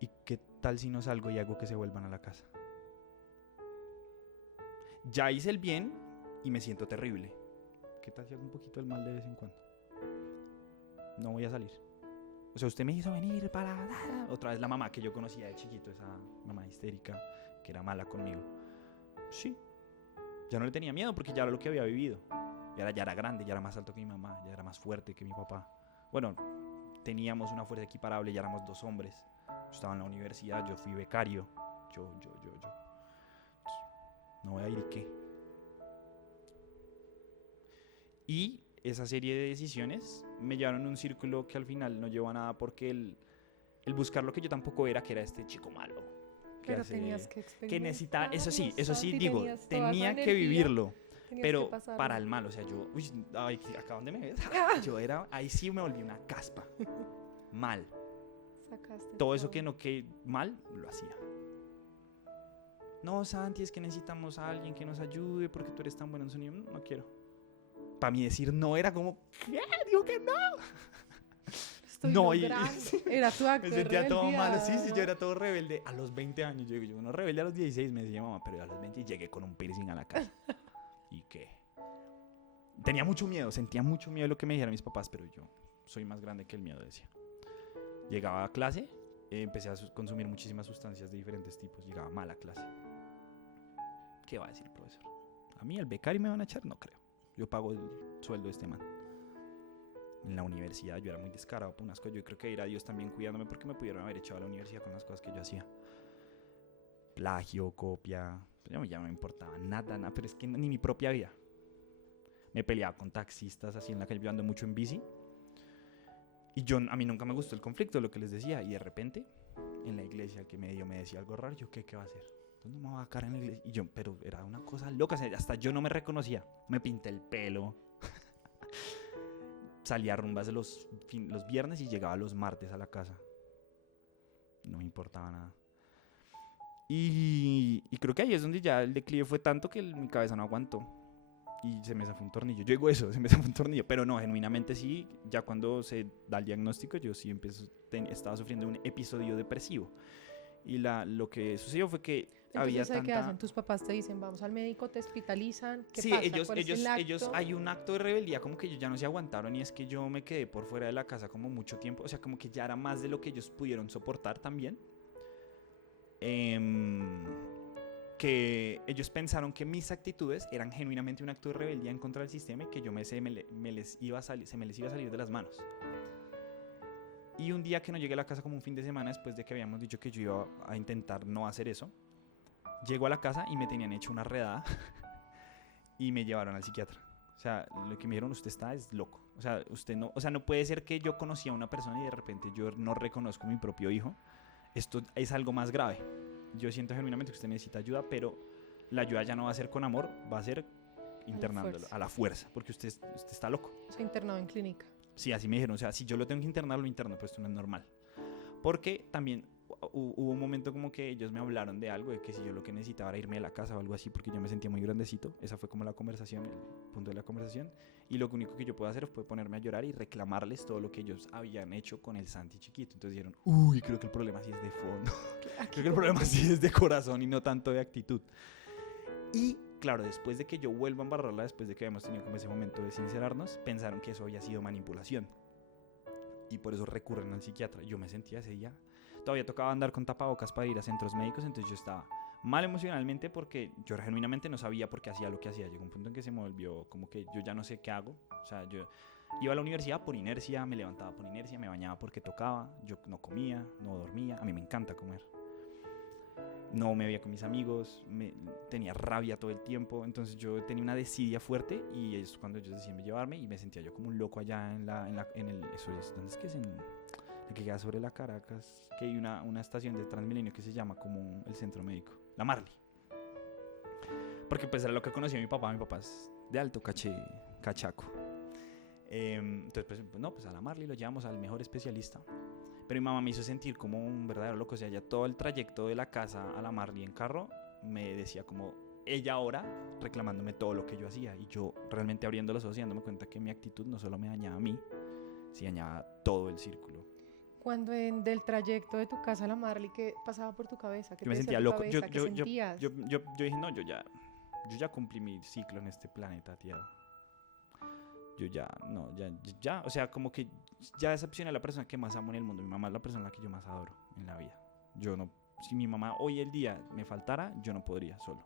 ¿Y qué tal si no salgo y hago que se vuelvan a la casa? Ya hice el bien y me siento terrible. ¿Qué tal si hago un poquito el mal de vez en cuando? No voy a salir. O sea, usted me hizo venir para... Otra vez la mamá que yo conocía de chiquito, esa mamá histérica que era mala conmigo. Sí. Ya no le tenía miedo porque ya era lo que había vivido. Ya era grande, ya era más alto que mi mamá, ya era más fuerte que mi papá. Bueno, teníamos una fuerza equiparable, ya éramos 2 hombres. Yo estaba en la universidad, yo fui becario. Yo. No voy a ir y qué. Y esa serie de decisiones me llevaron a un círculo que al final no llevó a nada porque el buscar lo que yo tampoco era, que era este chico malo. Pero tenías que experimentar. Que necesitaba, eso sí, Santi, digo, tenías toda esa tenía que energía, vivirlo. tenías Pero que pasarlo. para el mal, o sea, yo, uy, ay, acá donde me ves, yo era, ahí sí me volví una caspa. Mal. Sacaste Todo eso que mal, lo hacía. No, Santi, es que necesitamos a alguien que nos ayude porque tú eres tan bueno en sonido. No quiero. Para mí decir no era como, ¿qué? Digo que no. Estoy No, logrando. Era tu acto Me de sentía todo rebeldía, malo, sí, ¿no? yo era todo rebelde a los 20 años. Yo no rebelde a los 16, me decía mamá, pero a los 20 llegué con un piercing a la casa. ¿Y qué? Tenía mucho miedo, sentía mucho miedo de lo que me dijeran mis papás, pero yo soy más grande que el miedo, decía. Llegaba a clase, empecé a consumir muchísimas sustancias de diferentes tipos, llegaba mal a clase. ¿Qué va a decir el profesor? ¿A mí el becario me van a echar? No creo. Yo pago el sueldo de este man. En la universidad yo era muy descarado por unas cosas. Yo creo que era Dios también cuidándome porque me pudieron haber echado a la universidad con las cosas que yo hacía. Plagio, copia. Ya no me importaba nada, pero es que ni mi propia vida. Me peleaba con taxistas así en la calle, yo ando mucho en bici. Y a mí nunca me gustó el conflicto, lo que les decía. Y de repente, en la iglesia, que me decía algo raro, yo, ¿qué va a hacer? ¿Dónde me voy a caer en la iglesia? Y yo, pero era una cosa loca, o sea, hasta yo no me reconocía. Me pinté el pelo. Salía a rumbas los viernes y llegaba los martes a la casa. No me importaba nada. Y creo que ahí es donde ya el declive fue tanto que mi cabeza no aguantó. Y se me zafó un tornillo. Yo digo eso, se me zafó un tornillo. Pero no, genuinamente sí, ya cuando se da el diagnóstico, yo sí estaba sufriendo un episodio depresivo. Y lo que sucedió fue que había Entonces, ¿qué hacen? tanta... Tus papás te dicen, vamos al médico, te hospitalizan. ¿Qué Sí, pasa? ¿Cuál es el acto? ellos hay un acto de rebeldía como que ellos ya no se aguantaron y es que yo me quedé por fuera de la casa como mucho tiempo, o sea, como que ya era más de lo que ellos pudieron soportar también. Que ellos pensaron que mis actitudes eran genuinamente un acto de rebeldía en contra del sistema y que yo se me les iba a salir de las manos. Y un día que no llegué a la casa como un fin de semana después de que habíamos dicho que yo iba a intentar no hacer eso, llego a la casa y me tenían hecho una redada y me llevaron al psiquiatra. O sea, lo que me dijeron, usted es loco. O sea, no puede ser que yo conocía a una persona y de repente yo no reconozco a mi propio hijo. Esto es algo más grave. Yo siento genuinamente que usted necesita ayuda, pero la ayuda ya no va a ser con amor, va a ser internándolo a la fuerza, porque usted está loco. Se internado en clínica. Sí, así me dijeron. O sea, si yo lo tengo que internar, lo interno, pues esto no es normal. Porque también hubo un momento como que ellos me hablaron de algo, de que si yo lo que necesitaba era irme de la casa o algo así, porque yo me sentía muy grandecito. Esa fue como la conversación, el punto de la conversación. Y lo único que yo puedo hacer fue ponerme a llorar y reclamarles todo lo que ellos habían hecho con el Santi chiquito. Entonces dijeron, uy, creo que el problema sí es de fondo. Creo que el problema sí es de corazón y no tanto de actitud. Y claro, después de que yo vuelvo a embarrarla, después de que habíamos tenido como ese momento de sincerarnos, pensaron que eso había sido manipulación. Y por eso recurren al psiquiatra. Yo me sentía ese día, todavía tocaba andar con tapabocas para ir a centros médicos, entonces yo estaba mal emocionalmente porque yo genuinamente no sabía por qué hacía lo que hacía. Llegó un punto en que se me volvió como que yo ya no sé qué hago. O sea, yo iba a la universidad por inercia, me levantaba por inercia, me bañaba porque tocaba, yo no comía, no dormía. A mí me encanta comer. No me veía con mis amigos, tenía rabia todo el tiempo, entonces yo tenía una desidia fuerte y es cuando ellos decían llevarme y me sentía yo como un loco allá en el eso es, ¿dónde es que es? En la que queda sobre la Caracas, que hay una estación de Transmilenio que se llama como el centro médico, la Marley. Porque pues era lo que conocía mi papá es de alto cachaco. Entonces pues a la Marley lo llevamos al mejor especialista. Pero mi mamá me hizo sentir como un verdadero loco. O sea, ya todo el trayecto de la casa a la Marley en carro me decía como, ella ahora reclamándome todo lo que yo hacía y yo realmente abriendo los ojos y dándome cuenta que mi actitud no solo me dañaba a mí, sino dañaba todo el círculo. Cuando del trayecto de tu casa a la Marley, ¿qué pasaba por tu cabeza? ¿Qué Yo me te decía sentía tu loco. cabeza? ¿Qué sentías? Yo dije, no, yo ya cumplí mi ciclo en este planeta Tierra. Yo ya, no, ya, o sea, como que ya decepcioné a la persona que más amo en el mundo. Mi mamá es la persona a la que yo más adoro en la vida. Yo no, si mi mamá hoy el día me faltara, yo no podría solo.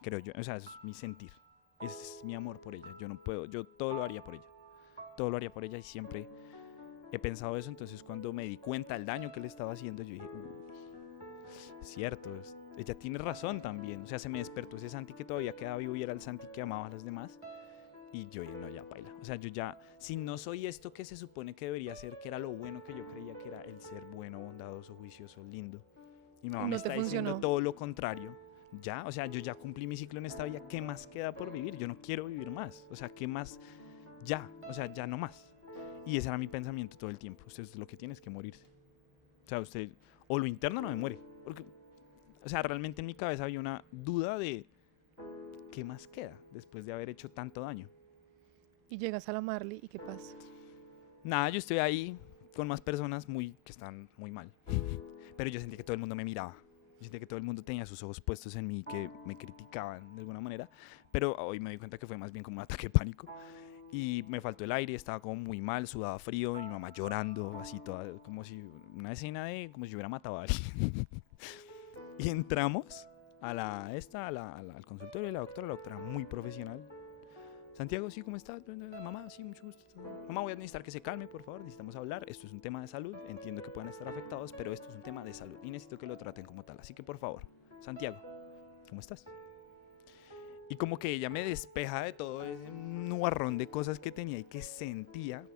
Creo yo, o sea, es mi sentir. Es mi amor por ella. Yo no puedo, yo todo lo haría por ella. Todo lo haría por ella y siempre he pensado eso. Entonces cuando me di cuenta del daño que le estaba haciendo, yo dije, cierto, ella tiene razón también. O sea, se me despertó ese Santi que todavía quedaba vivo y era el Santi que amaba a los demás. Y yo no, ya baila. O sea, yo ya, si no soy esto que se supone que debería ser, que era lo bueno que yo creía que era el ser bueno, bondadoso, juicioso, lindo. Y mi mamá me está diciendo todo lo contrario. Ya, o sea, yo ya cumplí mi ciclo en esta vida. ¿Qué más queda por vivir? Yo no quiero vivir más. O sea, ¿qué más? Ya, o sea, ya no más. Y ese era mi pensamiento todo el tiempo. Usted lo que tiene es que morirse. O sea, usted o lo interno o no me muere. Porque, o sea, realmente en mi cabeza había una duda de ¿qué más queda después de haber hecho tanto daño? Y llegas a la Marley y ¿qué pasa? Nada, yo estoy ahí con más personas que están muy mal. Pero yo sentí que todo el mundo me miraba. Yo sentí que todo el mundo tenía sus ojos puestos en mí, que me criticaban de alguna manera. Pero hoy me di cuenta que fue más bien como un ataque de pánico. Y me faltó el aire, estaba como muy mal, sudaba frío, mi mamá llorando, así toda, como si una escena de como si hubiera matado a alguien. Y entramos al consultorio de la doctora muy profesional. Santiago, sí, ¿cómo estás? Mamá, sí, mucho gusto. Mamá, voy a necesitar que se calme, por favor, necesitamos hablar. Esto es un tema de salud, entiendo que puedan estar afectados, pero esto es un tema de salud y necesito que lo traten como tal. Así que, por favor, Santiago, ¿cómo estás? Y como que ella me despeja de todo ese nubarrón de cosas que tenía y que sentía,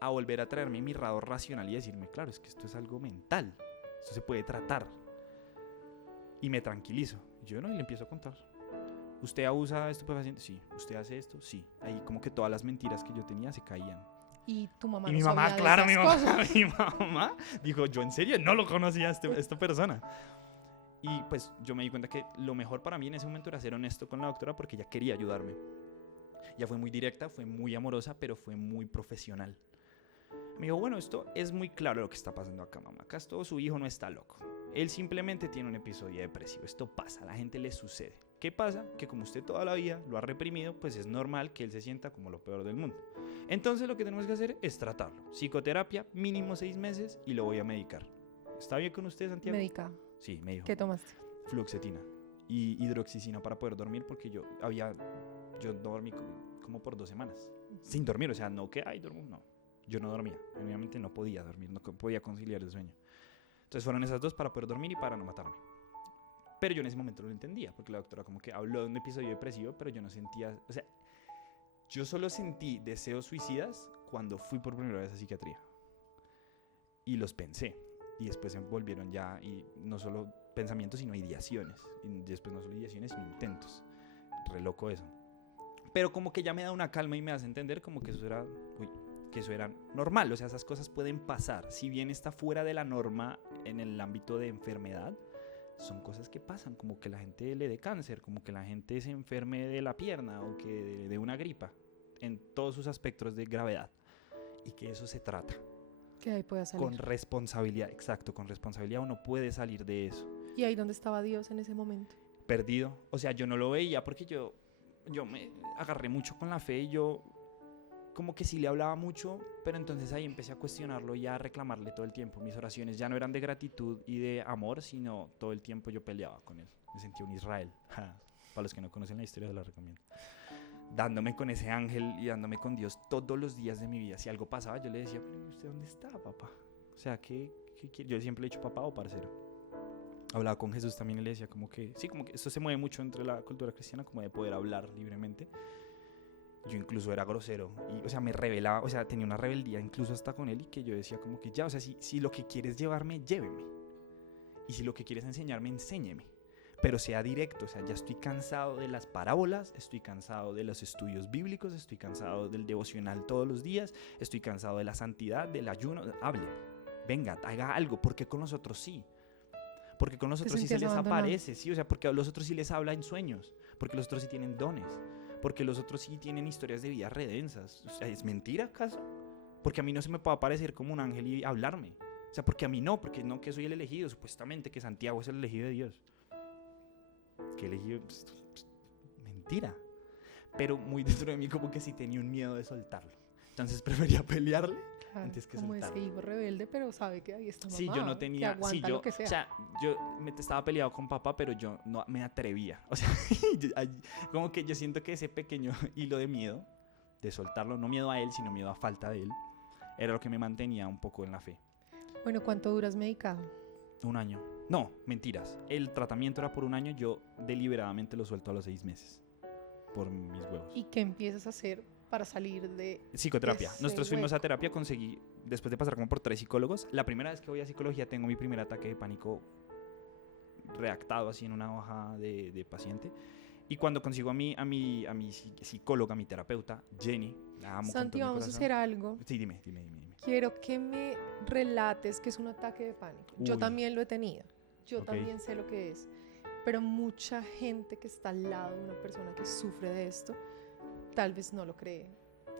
a volver a traerme mi radar racional y decirme, claro, es que esto es algo mental, esto se puede tratar. Y me tranquilizo. Yo no, y le empiezo a contar. ¿Usted abusa de estupefacientes? Sí. ¿Usted hace esto? Sí. Ahí como que todas las mentiras que yo tenía se caían. Y tu mamá y no mi mamá, sabía de claro, esas mi mamá dijo, yo en serio no lo conocía a esta persona. Y pues yo me di cuenta que lo mejor para mí en ese momento era ser honesto con la doctora porque ella quería ayudarme. Ella fue muy directa, fue muy amorosa, pero fue muy profesional. Me dijo, bueno, esto es muy claro lo que está pasando acá, mamá. Acá todo su hijo no está loco. Él simplemente tiene un episodio depresivo. Esto pasa, a la gente le sucede. ¿Qué pasa? Que como usted toda la vida lo ha reprimido, pues es normal que él se sienta como lo peor del mundo. Entonces lo que tenemos que hacer es tratarlo. Psicoterapia, mínimo 6 meses y lo voy a medicar. ¿Está bien con usted, Santiago? Medica. Sí, me dijo. ¿Qué tomaste? Fluoxetina y hidroxicina para poder dormir porque yo dormí como por 2 semanas. Sin dormir, o sea, no que, duermo, no. Yo no dormía, obviamente no podía dormir, no podía conciliar el sueño. Entonces fueron esas 2 para poder dormir y para no matarme. Pero yo en ese momento no lo entendía, porque la doctora como que habló de un episodio depresivo, pero yo no sentía, o sea, yo solo sentí deseos suicidas cuando fui por primera vez a psiquiatría. Y los pensé, y después se volvieron ya, y no solo pensamientos, sino ideaciones. Y después no solo ideaciones, sino intentos. Re loco eso. Pero como que ya me da una calma y me hace entender como que eso era normal, o sea, esas cosas pueden pasar. Si bien está fuera de la norma en el ámbito de enfermedad, son cosas que pasan, como que la gente le dé cáncer, como que la gente se enferme de la pierna o que de una gripa, en todos sus aspectos de gravedad. Y que eso se trata. Que ahí pueda salir. Con responsabilidad, exacto, con responsabilidad uno puede salir de eso. ¿Y ahí dónde estaba Dios en ese momento? Perdido, o sea, yo no lo veía porque yo me agarré mucho con la fe y yo como que sí le hablaba mucho, pero entonces ahí empecé a cuestionarlo y a reclamarle todo el tiempo. Mis oraciones ya no eran de gratitud y de amor, sino todo el tiempo yo peleaba con él. Me sentía un Israel. Para los que no conocen la historia, se la recomiendo. Dándome con ese ángel y dándome con Dios todos los días de mi vida. Si algo pasaba, yo le decía, pero ¿usted dónde está, papá? O sea, ¿qué yo siempre le he dicho papá o parcero. Hablaba con Jesús también y le decía como que, sí, como que esto se mueve mucho entre la cultura cristiana, como de poder hablar libremente. Yo incluso era grosero y, o sea, me rebelaba, o sea, tenía una rebeldía incluso hasta con él y que yo decía como que ya, o sea, si lo que quieres llevarme, lléveme. Y si lo que quieres enseñarme, enséñeme. Pero sea directo, o sea, ya estoy cansado de las parábolas, estoy cansado de los estudios bíblicos, estoy cansado del devocional todos los días, estoy cansado de la santidad, del ayuno, hable, venga, haga algo, porque con nosotros sí. Porque con los otros sí se les aparece, sí, o sea, porque a los otros sí les habla en sueños, porque los otros sí tienen dones, porque los otros sí tienen historias de vida redensas. O sea, ¿es mentira acaso? Porque a mí no se me puede aparecer como un ángel y hablarme. O sea, porque a mí no, porque no que soy el elegido, supuestamente que Santiago es el elegido de Dios. ¿Qué elegido? Mentira. Pero muy dentro de mí como que sí tenía un miedo de soltarlo. Entonces prefería pelearle antes que como soltarlo. ese hijo rebelde, pero sabe que ahí está mamá, Sí, yo no que tenía, aguanta sí, lo que sea. o sea, yo estaba peleado con papá, pero yo no me atrevía. O sea, como que yo siento que ese pequeño hilo de miedo, de soltarlo, no miedo a él, sino miedo a falta de él, era lo que me mantenía un poco en la fe. Bueno, ¿cuánto duras medicado? 1 año. No, mentiras. El tratamiento era por 1 año, yo deliberadamente lo suelto a los 6 meses. Por mis huevos. ¿Y qué empiezas a hacer para salir de Psicoterapia. ese Nosotros fuimos a hueco? terapia, conseguí, después de pasar como por 3 psicólogos, la primera vez que voy a psicología tengo mi primer ataque de pánico redactado así en una hoja de paciente. Y cuando consigo a mi psicóloga, a mi terapeuta, Jenny, la amo con Santi, todo mi vamos a corazón. hacer algo. Sí, dime. Quiero que me relates qué es un ataque de pánico. Yo Uy. también lo he tenido. Yo Ok. también sé lo que es. Pero mucha gente que está al lado de una persona que sufre de esto, tal vez no lo cree.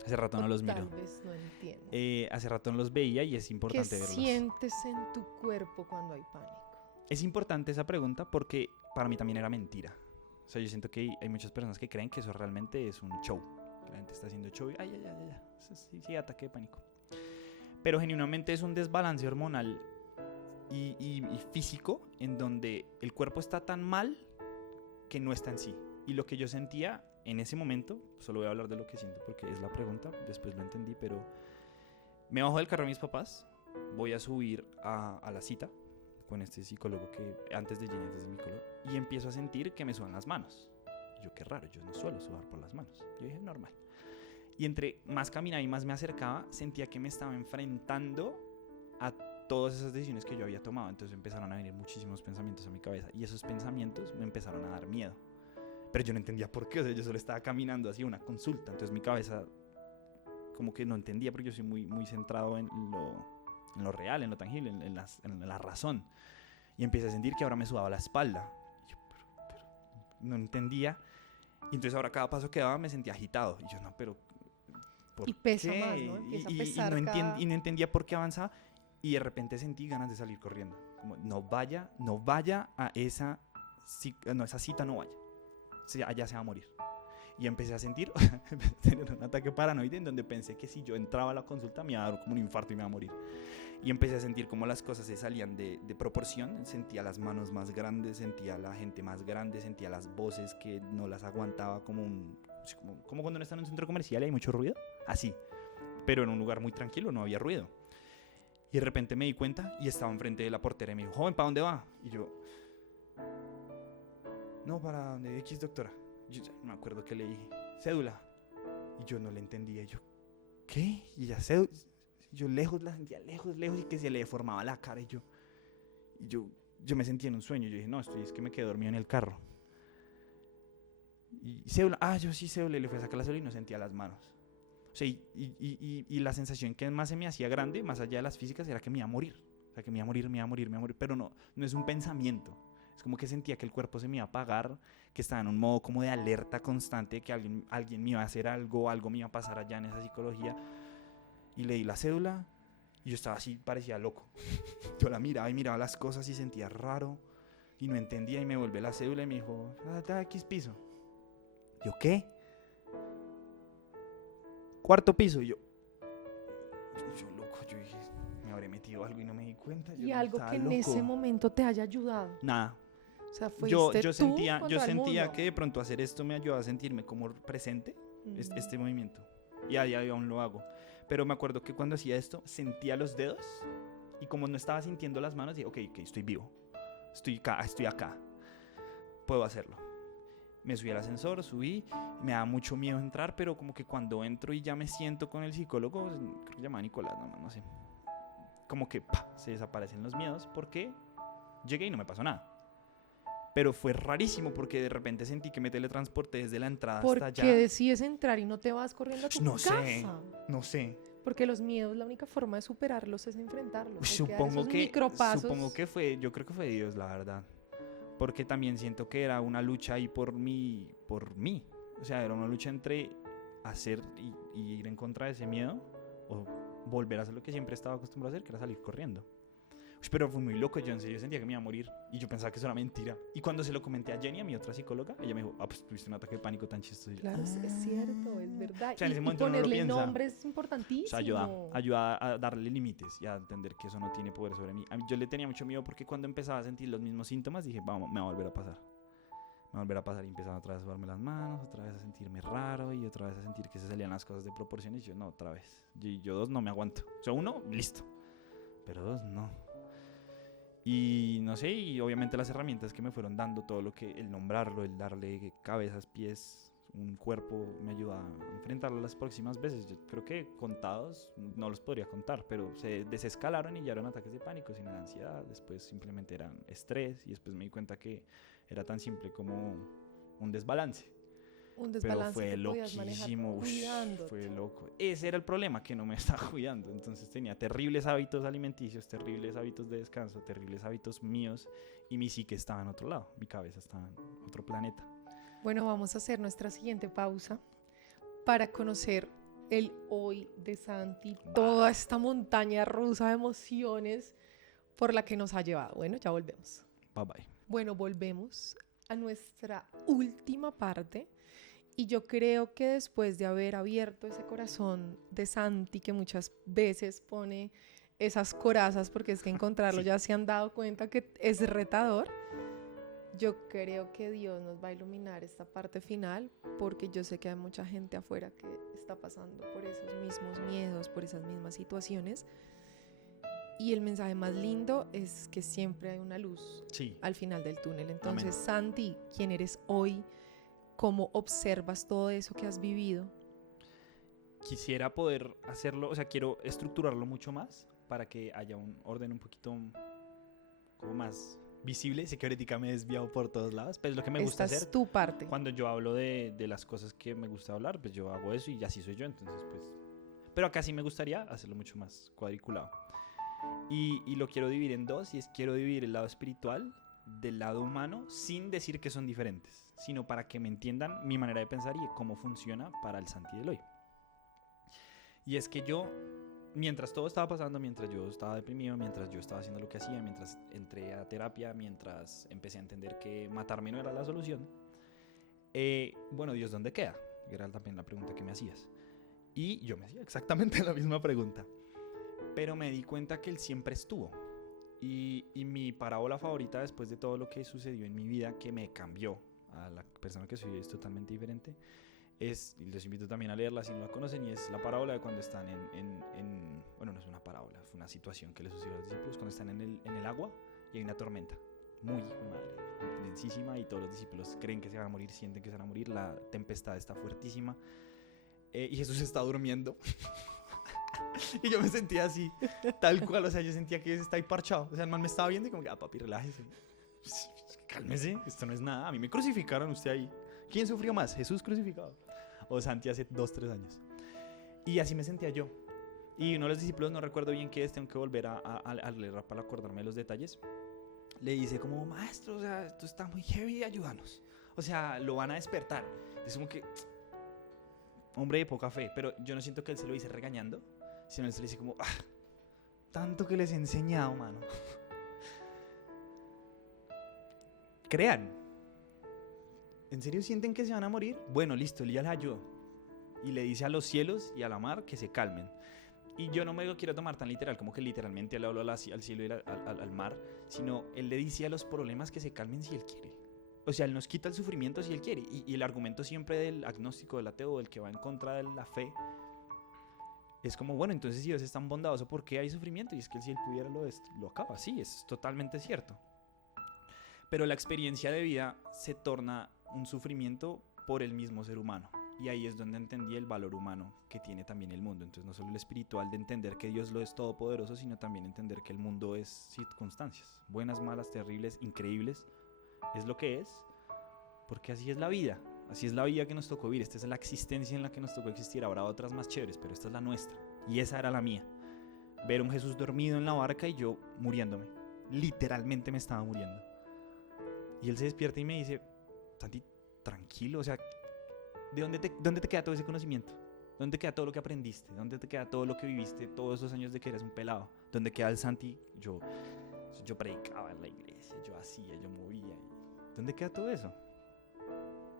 Hace rato o no los tal miro. vez no entiende. Hace rato no los veía y es ¿Qué importante verlos. sientes en tu cuerpo cuando hay pánico? Es importante esa pregunta porque para mí también era mentira. O sea, yo siento que hay muchas personas que creen que eso realmente es un show. Que la gente está haciendo show y ay. Sí, ataque de pánico. Pero genuinamente es un desbalance hormonal y físico en donde el cuerpo está tan mal que no está en sí. Y lo que yo sentía en ese momento, solo voy a hablar de lo que siento porque es la pregunta, después lo entendí, pero me bajo del carro de mis papás, voy a subir a la cita con este psicólogo que antes de Jenny, antes de mi psicólogo, y empiezo a sentir que me sudan las manos. Y yo, qué raro, yo no suelo sudar por las manos. Yo dije, normal. Y entre más caminaba y más me acercaba, sentía que me estaba enfrentando a todas esas decisiones que yo había tomado. Entonces empezaron a venir muchísimos pensamientos a mi cabeza y esos pensamientos me empezaron a dar miedo. Pero yo no entendía por qué, o sea, yo solo estaba caminando hacia una consulta. Entonces mi cabeza como que no entendía porque yo soy muy centrado en lo real, en lo tangible, en la razón. Y empecé a sentir que ahora me sudaba la espalda. Y yo, pero no entendía. Y entonces ahora cada paso que daba me sentía agitado. Y yo, no, pero ¿por Y pesa qué? más, ¿no? Empieza a pesar Y no entendía por qué avanzaba. Y de repente sentí ganas de salir corriendo. Como, no vaya a esa cita, no vaya. Allá se va a morir. Y empecé a sentir, tener un ataque paranoide en donde pensé que si yo entraba a la consulta me iba a dar como un infarto y me iba a morir. Y empecé a sentir como las cosas se salían de proporción. Sentía las manos más grandes, sentía la gente más grande, sentía las voces que no las aguantaba como cuando uno está en un centro comercial y hay mucho ruido. Así. Pero en un lugar muy tranquilo no había ruido. Y de repente me di cuenta y estaba enfrente de la portera y me dijo, joven, ¿para dónde va? Y yo, no, para donde X, doctora. Yo ya no me acuerdo qué le dije. Cédula. Y yo no le entendía. Y yo, ¿qué? Y ya cédula. Yo lejos la sentía, lejos, y que se le deformaba la cara. Y yo me sentía en un sueño. Yo dije, no, es que me quedé dormido en el carro. Y cédula, yo sí, cédula. Y le fui a sacar la cédula y no sentía las manos. O sea, y la sensación que más se me hacía grande, más allá de las físicas, era que me iba a morir. O sea, que me iba a morir. Pero no es un pensamiento. Es como que sentía que el cuerpo se me iba a apagar, que estaba en un modo como de alerta constante, que alguien me iba a hacer algo me iba a pasar allá en esa psicología. Y leí la cédula y yo estaba así, parecía loco. Yo la miraba y miraba las cosas y sentía raro y no entendía y me volví la cédula y me dijo, X piso. ¿Yo qué? 4º piso. Y yo loco, yo dije, me habré metido algo y no me di cuenta. Y algo que en ese momento te haya ayudado. Nada. O sea, Yo fuiste tú sentía contra el mundo. que de pronto hacer esto me ayudaba a sentirme como presente, este movimiento. Y a día de hoy aún lo hago. Pero me acuerdo que cuando hacía esto, sentía los dedos y como no estaba sintiendo las manos, dije, ok, estoy vivo. Estoy acá. Puedo hacerlo. Me subí al ascensor, me da mucho miedo entrar, pero como que cuando entro y ya me siento con el psicólogo, creo que se llama Nicolás, no sé. Como que se desaparecen los miedos porque llegué y no me pasó nada. Pero fue rarísimo porque de repente sentí que me teletransporté desde la entrada hasta allá. ¿Por qué decides entrar y no te vas corriendo a tu casa? No sé. Porque los miedos, la única forma de superarlos es enfrentarlos. Supongo que fue, yo creo que fue Dios, la verdad. Porque también siento que era una lucha ahí por por mí. O sea, era una lucha entre hacer y ir en contra de ese miedo o volver a hacer lo que siempre estaba acostumbrado a hacer, que era salir corriendo. Pero fue muy loco, yo en serio sentía que me iba a morir y yo pensaba que eso era mentira. Y cuando se lo comenté a Jenny, a mi otra psicóloga, ella me dijo, pues tuviste un ataque de pánico tan chistoso. Claro, es cierto, es verdad. O sea, en ese Y momento uno no lo ponerle piensa. nombre es O importantísimo. sea, ayuda a darle límites y a entender que eso no tiene poder sobre mí. Yo le tenía mucho miedo porque cuando empezaba a sentir los mismos síntomas, dije, vamos, me va a volver a pasar. Me va a volver a pasar y empezaba otra vez a sudarme las manos, otra vez a sentirme raro y otra vez a sentir que se salían las cosas de proporciones. Y yo, no, otra vez. Yo 2 no me aguanto. O sea, 1, listo. Pero 2, no. Y no sé, y obviamente las herramientas que me fueron dando, todo lo que, el nombrarlo, el darle cabezas, pies, un cuerpo, me ayuda a enfrentarlo las próximas veces. Yo creo que contados, no los podría contar, pero se desescalaron y ya eran ataques de pánico, sino de ansiedad, después simplemente eran estrés y después me di cuenta que era tan simple como un desbalance. Un Pero desbalance fue que podías manejar loquísimo, cuidándote. fue loco. Ese era el problema, que no me estaba cuidando. Entonces tenía terribles hábitos alimenticios, terribles hábitos de descanso, terribles hábitos míos y mi psique estaba en otro lado, mi cabeza estaba en otro planeta. Bueno, vamos a hacer nuestra siguiente pausa para conocer el hoy de Santi, toda esta montaña rusa de emociones por la que nos ha llevado. Bueno, ya volvemos. Bye bye. Bueno, volvemos a nuestra última parte. Y yo creo que después de haber abierto ese corazón de Santi, que muchas veces pone esas corazas, porque es que encontrarlo Sí. ya se han dado cuenta que es retador, yo creo que Dios nos va a iluminar esta parte final, porque yo sé que hay mucha gente afuera que está pasando por esos mismos miedos, por esas mismas situaciones. Y el mensaje más lindo es que siempre hay una luz Sí. al final del túnel. Entonces, Amén. Santi, ¿quién eres hoy? ¿Cómo observas todo eso que has vivido? Quisiera poder hacerlo, o sea, quiero estructurarlo mucho más para que haya un orden un poquito como más visible. Sé que ahorita me he desviado por todos lados, pero es lo que me gusta Esta hacer. es tu parte. Cuando yo hablo de las cosas que me gusta hablar, pues yo hago eso y así soy yo, entonces pues... Pero acá sí me gustaría hacerlo mucho más cuadriculado. Y lo quiero dividir en 2, y es quiero dividir el lado espiritual del lado humano sin decir que son diferentes, sino para que me entiendan mi manera de pensar y cómo funciona para el Santi del hoy. Y es que yo, mientras todo estaba pasando, mientras yo estaba deprimido, mientras yo estaba haciendo lo que hacía, mientras entré a terapia, mientras empecé a entender que matarme no era la solución, bueno, Dios, ¿dónde queda? Era también la pregunta que me hacías. Y yo me hacía exactamente la misma pregunta. Pero me di cuenta que Él siempre estuvo. Y mi parábola favorita después de todo lo que sucedió en mi vida, que me cambió a la persona que soy, es totalmente diferente, es, y les invito también a leerla si no la conocen, y es la parábola de cuando están bueno, no es una parábola, fue una situación que le sucedió a los discípulos cuando están en el agua y hay una tormenta muy madre, densísima, y todos los discípulos creen que se van a morir, sienten que se van a morir, la tempestad está fuertísima, y Jesús está durmiendo. Y yo me sentía así, tal cual, o sea, yo sentía que está ahí parchado, o sea, el man me estaba viendo y como que, papi, relájese, cálmese, esto no es nada, a mí me crucificaron, usted ahí. ¿Quién sufrió más? ¿Jesús crucificado o Santi hace 2-3 años? Y así me sentía yo. Y uno de los discípulos, no recuerdo bien qué es, tengo que volver a leer para acordarme de los detalles, le dice como, maestro, o sea, esto está muy heavy, ayúdanos. O sea, lo van a despertar. Es como que, hombre de poca fe, pero yo no siento que él se lo dice regañando, sino él se le dice como, tanto que les he enseñado, mano. Crean. ¿En serio sienten que se van a morir? Bueno, listo, él ya les ayudó. Y le dice a los cielos y a la mar que se calmen. Y yo no me lo quiero tomar tan literal, como que literalmente él habló al cielo y al mar, sino él le dice a los problemas que se calmen si él quiere. O sea, él nos quita el sufrimiento si él quiere. Y el argumento siempre del agnóstico, del ateo, del que va en contra de la fe, es como, bueno, entonces si Dios es tan bondadoso, ¿por qué hay sufrimiento? Y es que si él pudiera lo acaba. Sí, es totalmente cierto. Pero la experiencia de vida se torna un sufrimiento por el mismo ser humano. Y ahí es donde entendí el valor humano que tiene también el mundo. Entonces no solo el espiritual de entender que Dios lo es todopoderoso, sino también entender que el mundo es circunstancias. Buenas, malas, terribles, increíbles. Es lo que es, porque así es la vida. Así es la vida que nos tocó vivir. Esta es la existencia en la que nos tocó existir. Habrá otras más chéveres, pero esta es la nuestra. Y esa era la mía. Ver a un Jesús dormido en la barca y yo muriéndome. Literalmente me estaba muriendo. Y él se despierta y me dice, Santi, tranquilo, o sea, ¿dónde te queda todo ese conocimiento? ¿Dónde queda todo lo que aprendiste? ¿Dónde te queda todo lo que viviste todos esos años de que eres un pelado? ¿Dónde queda el Santi? Yo predicaba en la iglesia, yo hacía, yo movía. ¿Dónde queda todo eso?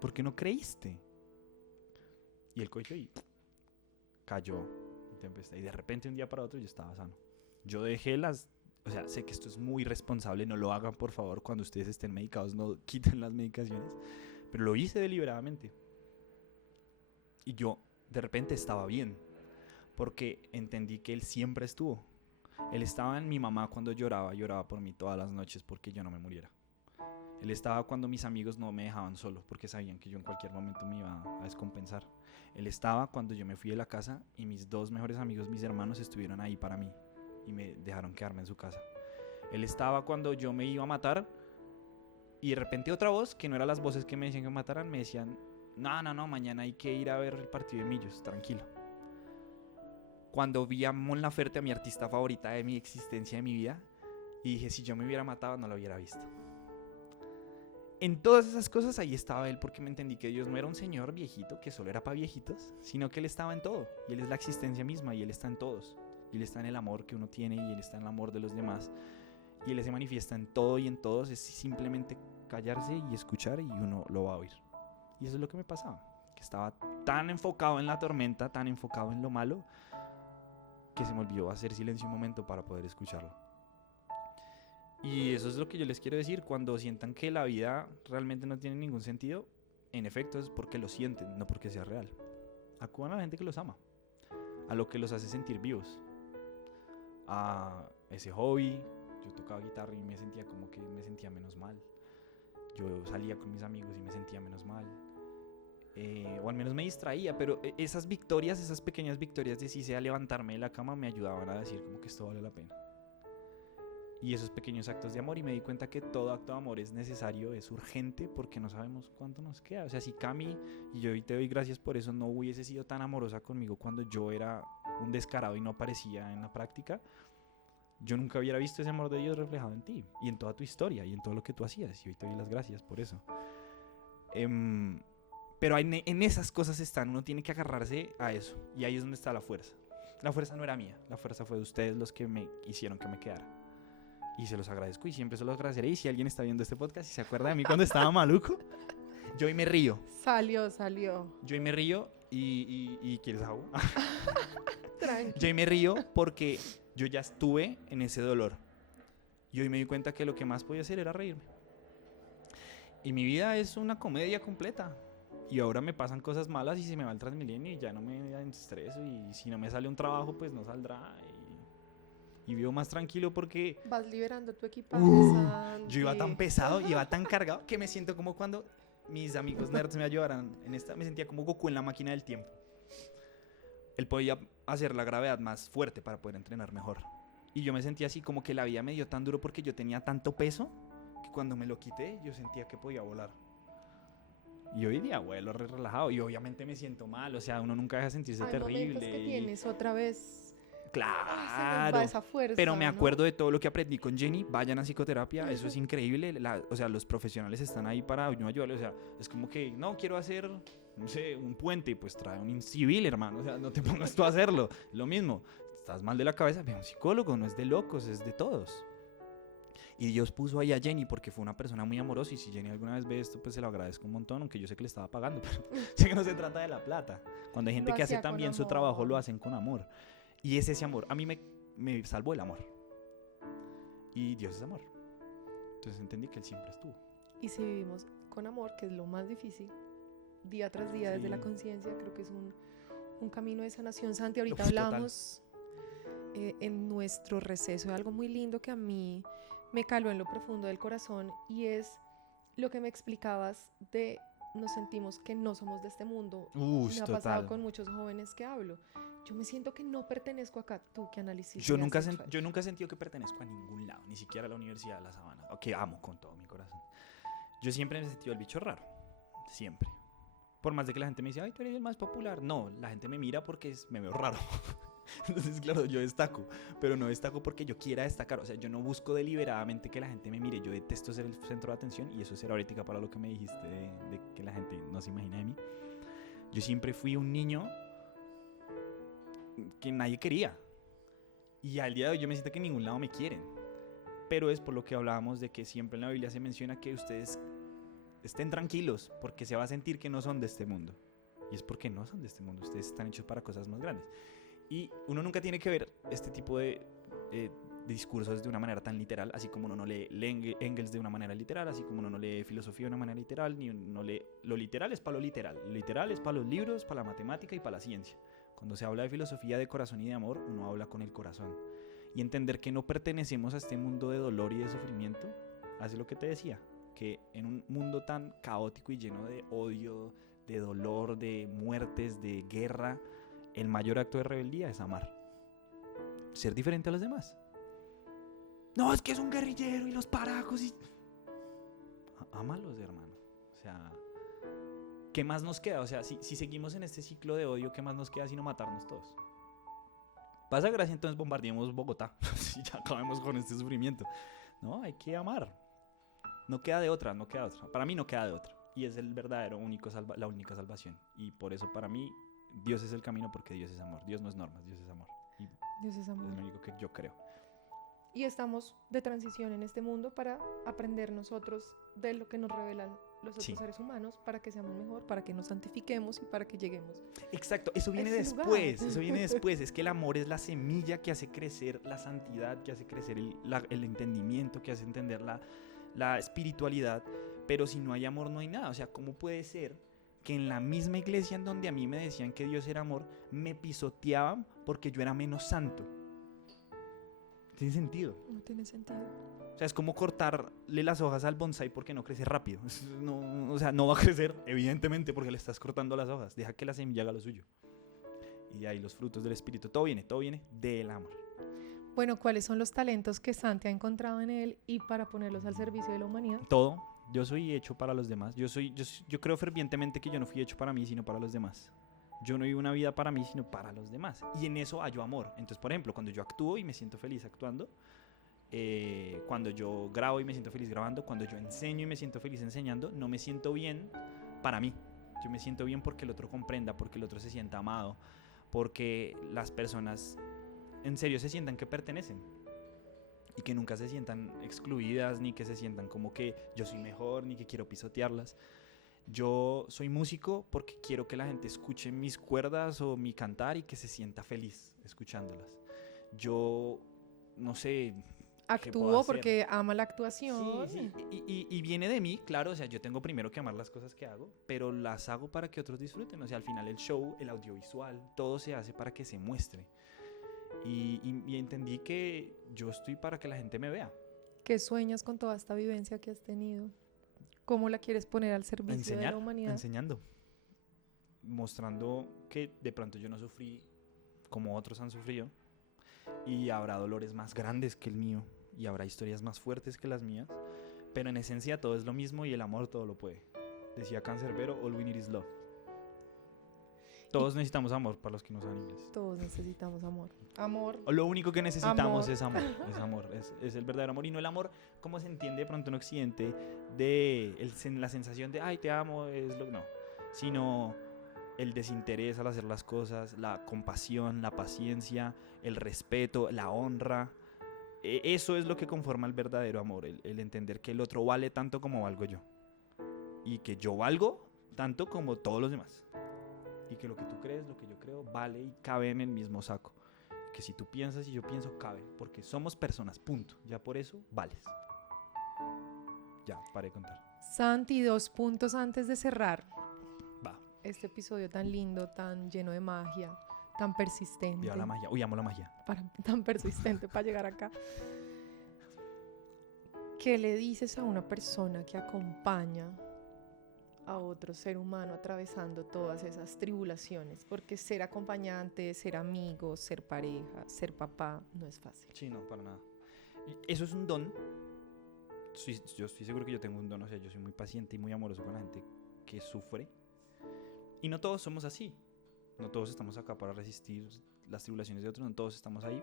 ¿Por qué no creíste? Y el coito y cayó en tempestad. Y de repente un día para otro yo estaba sano. Yo dejé o sea, sé que esto es muy irresponsable, no lo hagan por favor cuando ustedes estén medicados, no quiten las medicaciones. Pero lo hice deliberadamente. Y yo de repente estaba bien, porque entendí que él siempre estuvo. Él estaba en mi mamá cuando lloraba por mí todas las noches porque yo no me muriera. Él estaba cuando mis amigos no me dejaban solo porque sabían que yo en cualquier momento me iba a descompensar. Él estaba cuando yo me fui de la casa y mis dos mejores amigos, mis hermanos, estuvieron ahí para mí y me dejaron quedarme en su casa. Él estaba cuando yo me iba a matar y de repente otra voz, que no eran las voces que me decían que me mataran, me decían: no, mañana hay que ir a ver el partido de Millos, tranquilo. Cuando vi a Mon Laferte, a mi artista favorita de mi existencia, de mi vida, y dije, si yo me hubiera matado, no lo hubiera visto. En todas esas cosas ahí estaba él, porque me entendí que Dios no era un señor viejito que solo era para viejitos, sino que Él estaba en todo, y Él es la existencia misma, y Él está en todos, y Él está en el amor que uno tiene, y Él está en el amor de los demás, y Él se manifiesta en todo y en todos. Es simplemente callarse y escuchar, y uno lo va a oír. Y eso es lo que me pasaba, que estaba tan enfocado en la tormenta, tan enfocado en lo malo, que se me olvidó hacer silencio un momento para poder escucharlo. Y eso es lo que yo les quiero decir: cuando sientan que la vida realmente no tiene ningún sentido, en efecto es porque lo sienten, no porque sea real. Acudan a la gente que los ama, a lo que los hace sentir vivos, a ese hobby. Yo tocaba guitarra y me sentía como que me sentía menos mal. Yo salía con mis amigos y me sentía menos mal. O al menos me distraía, pero esas victorias, esas pequeñas victorias de si sea levantarme de la cama, me ayudaban a decir como que esto vale la pena. Y esos pequeños actos de amor, y me di cuenta que todo acto de amor es necesario, es urgente, porque no sabemos cuánto nos queda. O sea, si Cami, y yo hoy te doy gracias por eso, no hubiese sido tan amorosa conmigo cuando yo era un descarado y no aparecía en la práctica, yo nunca hubiera visto ese amor de Dios reflejado en ti, y en toda tu historia, y en todo lo que tú hacías, y hoy te doy las gracias por eso. Pero en esas cosas uno tiene que agarrarse a eso, y ahí es donde está la fuerza. La fuerza no era mía, la fuerza fue de ustedes los que me hicieron que me quedara. Y se los agradezco y siempre se los agradeceré. Y si alguien está viendo este podcast y se acuerda de mí cuando estaba maluco, yo hoy me río. Salió. Yo hoy me río y ¿quieres agua? Tranqui. Yo hoy me río porque yo ya estuve en ese dolor. Y hoy me di cuenta que lo que más podía hacer era reírme. Y mi vida es una comedia completa. Y ahora me pasan cosas malas y se me va el Transmilenio y ya no me estreso. Y si no me sale un trabajo, pues no saldrá. Y vivo más tranquilo porque Vas liberando tu equipaje, Santi. yo iba tan pesado, iba tan cargado, que me siento como cuando mis amigos nerds me ayudaran en esta. Me sentía como Goku en la máquina del tiempo. Él podía hacer la gravedad más fuerte para poder entrenar mejor. Y yo me sentía así, como que la vida me dio tan duro porque yo tenía tanto peso que cuando me lo quité yo sentía que podía volar. Y hoy día vuelo relajado y obviamente me siento mal. O sea, uno nunca deja de sentirse Hay terrible. momentos que tienes otra vez. Claro, Va esa fuerza, pero me acuerdo ¿no? de todo lo que aprendí con Jenny. Vayan a psicoterapia, eso es increíble. O sea, los profesionales están ahí para no ayudarle. O sea, es como que, no, quiero hacer, no sé, un puente, pues trae un civil, hermano. O sea, no te pongas tú a hacerlo. Lo mismo, estás mal de la cabeza, ve a un psicólogo, no es de locos, es de todos. Y Dios puso ahí a Jenny porque fue una persona muy amorosa. Y si Jenny alguna vez ve esto, pues se lo agradezco un montón, aunque yo sé que le estaba pagando, pero sé que no se trata de la plata. Cuando hay gente que hace tan bien su trabajo, lo hacen con amor. Y es ese amor. A mí me salvó el amor. Y Dios es amor. Entonces entendí que Él siempre estuvo. Y si vivimos con amor, que es lo más difícil, día tras día, desde la conciencia, creo que es un camino de sanación. Santi, ahorita hablamos en nuestro receso de algo muy lindo que a mí me caló en lo profundo del corazón, y es lo que me explicabas de nos sentimos que no somos de este mundo. Me ha pasado con muchos jóvenes que hablo. Yo me siento que no pertenezco acá. ¿Tú qué análisis? Yo nunca he sentido que pertenezco a ningún lado, ni siquiera a la Universidad de La Sabana, que amo con todo mi corazón. Yo siempre me he sentido el bicho raro, siempre. Por más de que la gente me dice, ay, tú eres el más popular. No, la gente me mira porque me veo raro. Entonces, claro, yo destaco, pero no destaco porque yo quiera destacar. O sea, yo no busco deliberadamente que la gente me mire. Yo detesto ser el centro de atención y eso será ahorita para lo que me dijiste de que la gente no se imagina de mí. Yo siempre fui un niño que nadie quería. Y al día de hoy yo me siento que en ningún lado me quieren. Pero es por lo que hablábamos de que siempre en la Biblia se menciona que ustedes estén tranquilos porque se va a sentir que no son de este mundo. Y es porque no son de este mundo. Ustedes están hechos para cosas más grandes. Y uno nunca tiene que ver este tipo de discursos de una manera tan literal, así como uno no lee Engels de una manera literal, así como uno no lee filosofía de una manera literal, ni uno lee... Lo literal es para lo literal. Lo literal es para los libros, para la matemática y para la ciencia. Cuando se habla de filosofía de corazón y de amor, uno habla con el corazón. Y entender que no pertenecemos a este mundo de dolor y de sufrimiento, hace lo que te decía, que en un mundo tan caótico y lleno de odio, de dolor, de muertes, de guerra, el mayor acto de rebeldía es amar. Ser diferente a los demás. No, es que es un guerrillero y los paracos y... Ámalos, hermano. O sea, ¿qué más nos queda? O sea, si seguimos en este ciclo de odio, ¿qué más nos queda sino matarnos todos? Pasa gracia, entonces bombardeemos Bogotá. Si ya acabemos con este sufrimiento. No, hay que amar. No queda de otra, no queda de otra. Para mí no queda de otra. Y es el verdadero la única salvación. Y por eso para mí Dios es el camino porque Dios es amor. Dios no es normas, Dios es amor. Y Dios es amor. es lo único que yo creo. Y estamos de transición en este mundo para aprender nosotros de lo que nos revelan los otros seres humanos, para que seamos mejor, para que nos santifiquemos y para que lleguemos. Exacto, eso viene después, eso viene después. Es que el amor es la semilla que hace crecer la santidad, que hace crecer el entendimiento, que hace entender la espiritualidad. Pero si no hay amor no hay nada. O sea, ¿cómo puede ser que en la misma iglesia en donde a mí me decían que Dios era amor, me pisoteaban porque yo era menos santo? ¿Tiene sentido? No tiene sentido. O sea, es como cortarle las hojas al bonsái porque no crece rápido. No, o sea, no va a crecer, evidentemente, porque le estás cortando las hojas. Deja que la semilla haga lo suyo. Y de ahí los frutos del Espíritu. Todo viene del amor. Bueno, ¿cuáles son los talentos que Santi ha encontrado en él y para ponerlos al servicio de la humanidad? Todo. Yo soy hecho para los demás. Yo creo fervientemente que yo no fui hecho para mí, sino para los demás. Yo no vivo una vida para mí, sino para los demás. Y en eso hallo amor. Entonces, por ejemplo, cuando yo actúo y me siento feliz actuando, cuando yo grabo y me siento feliz grabando, cuando yo enseño y me siento feliz enseñando, no me siento bien para mí. Yo me siento bien porque el otro comprenda, porque el otro se sienta amado, porque las personas en serio se sientan que pertenecen y que nunca se sientan excluidas, ni que se sientan como que yo soy mejor, ni que quiero pisotearlas. Yo soy músico porque quiero que la gente escuche mis cuerdas o mi cantar y que se sienta feliz escuchándolas. Yo, no sé... Actúo porque ama la actuación. Sí. Y viene de mí, claro, o sea, yo tengo primero que amar las cosas que hago, pero las hago para que otros disfruten. O sea, al final el show, el audiovisual, todo se hace para que se muestre. Y entendí que yo estoy para que la gente me vea. ¿Qué sueñas con toda esta vivencia que has tenido? ¿Cómo la quieres poner al servicio de la humanidad? Enseñando, mostrando que de pronto yo no sufrí como otros han sufrido y habrá dolores más grandes que el mío y habrá historias más fuertes que las mías, pero en esencia todo es lo mismo y el amor todo lo puede. Decía Cancerbero, all we need is love. Todos necesitamos amor, para los que no saben inglés. Todos necesitamos amor. Amor. Lo único que necesitamos Amor. es amor. Es amor. Es el verdadero amor. Y no el amor como se entiende de pronto en Occidente, de la sensación de, ay, te amo, es lo que no. Sino el desinterés al hacer las cosas, la compasión, la paciencia, el respeto, la honra. Eso es lo que conforma el verdadero amor. El entender que el otro vale tanto como valgo yo. Y que yo valgo tanto como todos los demás. Y que lo que tú crees, lo que yo creo, vale y cabe en el mismo saco. Que si tú piensas y yo pienso, cabe. Porque somos personas, punto. Ya por eso, vales. Ya, paré de contar. Santi, 2 puntos antes de cerrar. Va. Este episodio tan lindo, tan lleno de magia, tan persistente. Viva la magia. Uy, amo la magia. Tan persistente para llegar acá. ¿Qué le dices a una persona que acompaña a otro ser humano atravesando todas esas tribulaciones? Porque ser acompañante, ser amigo, ser pareja, ser papá, no es fácil. Sí, no, para nada. Y eso es un don. Yo estoy seguro que yo tengo un don. O sea, yo soy muy paciente y muy amoroso con la gente que sufre. Y no todos somos así. No todos estamos acá para resistir las tribulaciones de otros, no todos estamos ahí.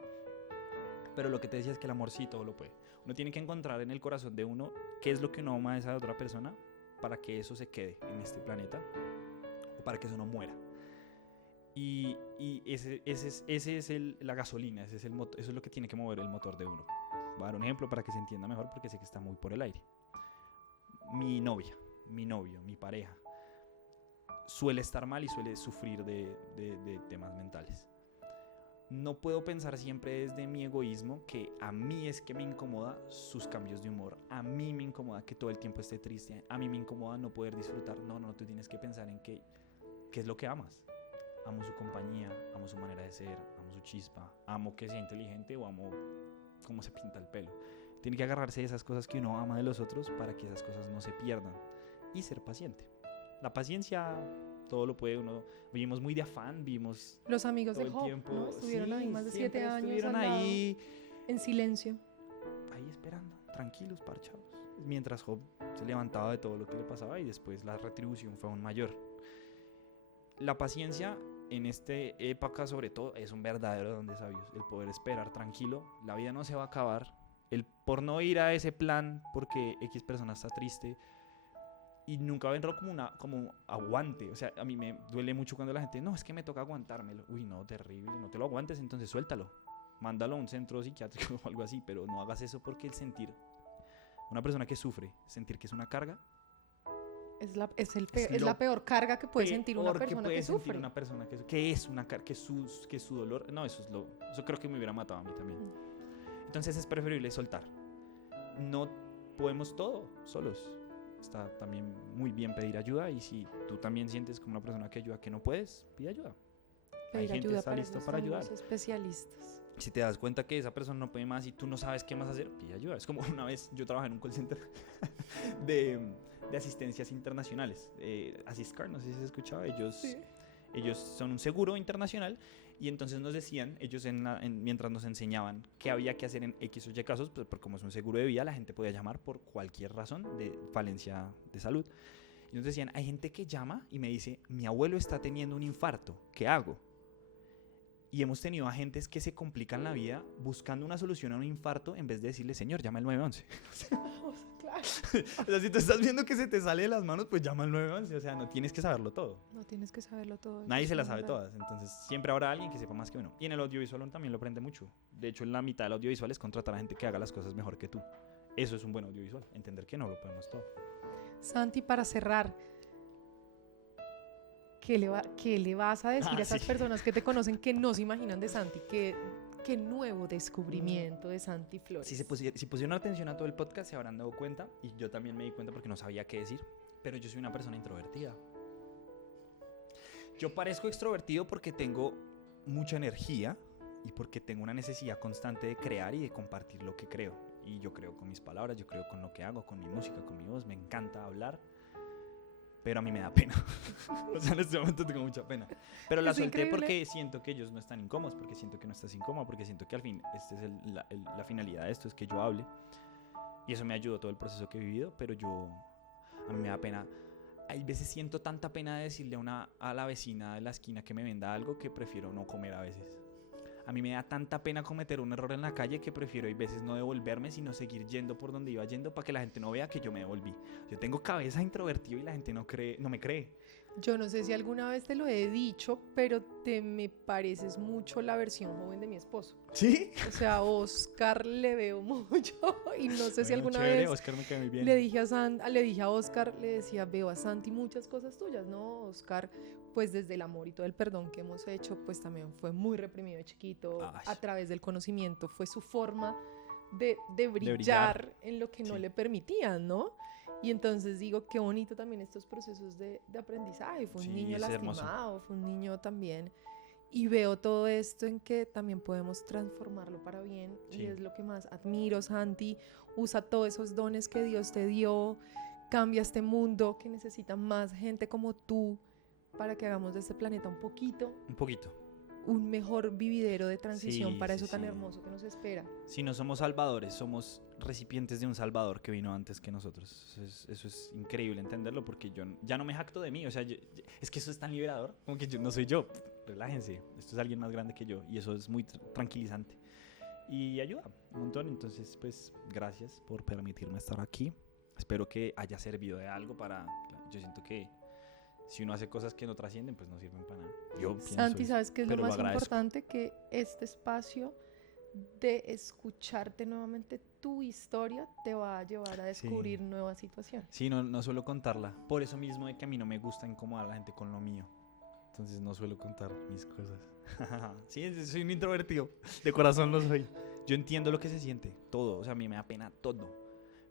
Pero lo que te decía es que el amor sí todo lo puede. Uno tiene que encontrar en el corazón de uno qué es lo que uno ama de esa otra persona para que eso se quede en este planeta o para que eso no muera. Y ese es la gasolina, ese es el motor, eso es lo que tiene que mover el motor de uno. Voy a dar un ejemplo para que se entienda mejor porque sé que está muy por el aire. Mi novia, mi novio, mi pareja suele estar mal y suele sufrir de temas mentales. No puedo pensar siempre desde mi egoísmo que a mí es que me incomoda sus cambios de humor, a mí me incomoda que todo el tiempo esté triste, a mí me incomoda no poder disfrutar. No, tú tienes que pensar en qué es lo que amas. Amo su compañía, amo su manera de ser, amo su chispa, amo que sea inteligente o amo cómo se pinta el pelo. Tiene que agarrarse de esas cosas que uno ama de los otros para que esas cosas no se pierdan y ser paciente. La paciencia todo lo puede uno. Vivimos muy de afán, vivimos Los amigos todo de el Job, tiempo. ¿no? Estuvieron Sí, ahí más de 7 siempre años estuvieron al lado, ahí en silencio. esperando, tranquilos, parchados. Mientras Job se levantaba de todo lo que le pasaba y después la retribución fue aún mayor. La paciencia en esta época sobre todo es un verdadero don de sabios. El poder esperar tranquilo, la vida no se va a acabar. El por no ir a ese plan porque X persona está triste y nunca verlo como aguante. O sea, a mí me duele mucho cuando la gente, no, es que me toca aguantármelo. Uy, no, terrible, no te lo aguantes, entonces suéltalo. Mándalo a un centro psiquiátrico o algo así, pero no hagas eso porque el sentir, una persona que sufre, sentir que es una carga, Es la peor carga que puede sentir una persona que sufre. Una persona que es una carga, que su dolor, no, eso creo que me hubiera matado a mí también. Entonces es preferible soltar. No podemos todo solos. Está también muy bien pedir ayuda y si tú también sientes como una persona que ayuda que no puedes, pide ayuda. Hay gente que está lista para ayudar. Especialistas. Si te das cuenta que esa persona no puede más y tú no sabes qué más hacer, pide ayuda. Es como una vez yo trabajé en un call center de asistencias internacionales. Assistcard, no sé si se escuchaba. Ellos son un seguro internacional y entonces nos decían, ellos mientras nos enseñaban qué había que hacer en X o Y casos, pues porque como es un seguro de vida, la gente podía llamar por cualquier razón de falencia de salud. Y nos decían, hay gente que llama y me dice, mi abuelo está teniendo un infarto, ¿qué hago? Y hemos tenido agentes que se complican la vida buscando una solución a un infarto en vez de decirle, señor, llama al 911. Claro. O sea, si tú estás viendo que se te sale de las manos, pues llama al 911. O sea, no tienes que saberlo todo. No tienes que saberlo todo. Nadie se las sabe todas. Entonces, siempre habrá alguien que sepa más que uno. Y en el audiovisual uno también lo aprende mucho. De hecho, en la mitad del audiovisual es contratar a gente que haga las cosas mejor que tú. Eso es un buen audiovisual. Entender que no lo podemos todo. Santi, para cerrar, ¿qué le vas a decir a esas personas que te conocen que no se imaginan de Santi? ¿Qué nuevo descubrimiento de Santi Flores? Si pusieron atención a todo el podcast, se habrán dado cuenta, y yo también me di cuenta porque no sabía qué decir, pero yo soy una persona introvertida. Yo parezco extrovertido porque tengo mucha energía y porque tengo una necesidad constante de crear y de compartir lo que creo. Y yo creo con mis palabras, yo creo con lo que hago, con mi música, con mi voz. Me encanta hablar, pero a mí me da pena. O sea, en este momento tengo mucha pena. Pero la solté porque siento que ellos no están incómodos, porque siento que no estás incómodo, porque siento que al fin, la finalidad de esto es que yo hable. Y eso me ayudó todo el proceso que he vivido, pero a mí me da pena. Hay veces siento tanta pena de decirle a la vecina de la esquina que me venda algo que prefiero no comer a veces. A mí me da tanta pena cometer un error en la calle que prefiero a veces no devolverme, sino seguir yendo por donde iba yendo para que la gente no vea que yo me devolví. Yo tengo cabeza introvertido y la gente no me cree. Yo no sé si alguna vez te lo he dicho, pero me pareces mucho la versión joven de mi esposo. ¿Sí? O sea, a Oscar le veo mucho y no sé si alguna chévere, vez Oscar me cae muy bien. le dije a Oscar, le decía, veo a Santi muchas cosas tuyas, ¿no? Oscar, pues desde el amor y todo el perdón que hemos hecho, pues también fue muy reprimido de chiquito. A través del conocimiento fue su forma de brillar en lo que no le permitían, ¿no? Y entonces digo, qué bonito también estos procesos de aprendizaje. Fue un niño lastimado, fue un niño también. Y veo todo esto en que también podemos transformarlo para bien. Y es lo que más admiro, Santi. Usa todos esos dones que Dios te dio. Cambia este mundo que necesita más gente como tú para que hagamos de este planeta un poquito. Un mejor vividero de transición para eso tan hermoso que nos espera. Si no somos salvadores, somos recipientes de un salvador que vino antes que nosotros. Eso es increíble entenderlo porque yo ya no me jacto de mí. O sea, es que eso es tan liberador, como que yo no soy yo. relájense, esto es alguien más grande que yo y eso es muy tranquilizante y ayuda un montón. Entonces, pues, gracias por permitirme estar aquí. Espero que haya servido de algo para... Yo siento que si uno hace cosas que no trascienden, pues no sirven para nada. Yo pienso Santi, eso, ¿sabes qué es lo pero lo más agradezco. importante? Que este espacio de escucharte nuevamente tu historia te va a llevar a descubrir nuevas situaciones. Sí, no suelo contarla. Por eso mismo de que a mí no me gusta incomodar a la gente con lo mío. Entonces no suelo contar mis cosas. Sí, soy un introvertido. De corazón lo soy. Yo entiendo lo que se siente, todo. O sea, a mí me da pena todo.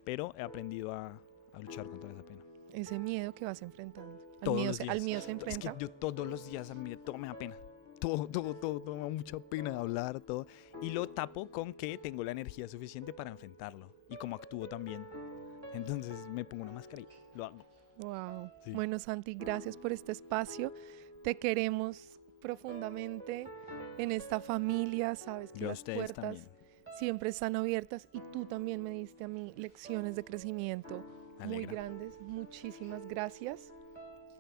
Pero he aprendido a luchar contra esa pena. Ese miedo que vas enfrentando. Todos los Al días. mío se Es que enfrenta. yo todos los días a mí todo me da pena. Todo me da mucha pena hablar, todo. Y lo tapo con que tengo la energía suficiente para enfrentarlo. Y como actúo también. Entonces me pongo una mascarilla. Lo hago. Wow. Sí. Bueno, Santi, gracias por este espacio. Te queremos profundamente en esta familia. Sabes que Yo a las ustedes puertas también. siempre están abiertas y tú también me diste a mí lecciones de crecimiento Me muy alegra. grandes. Muchísimas gracias.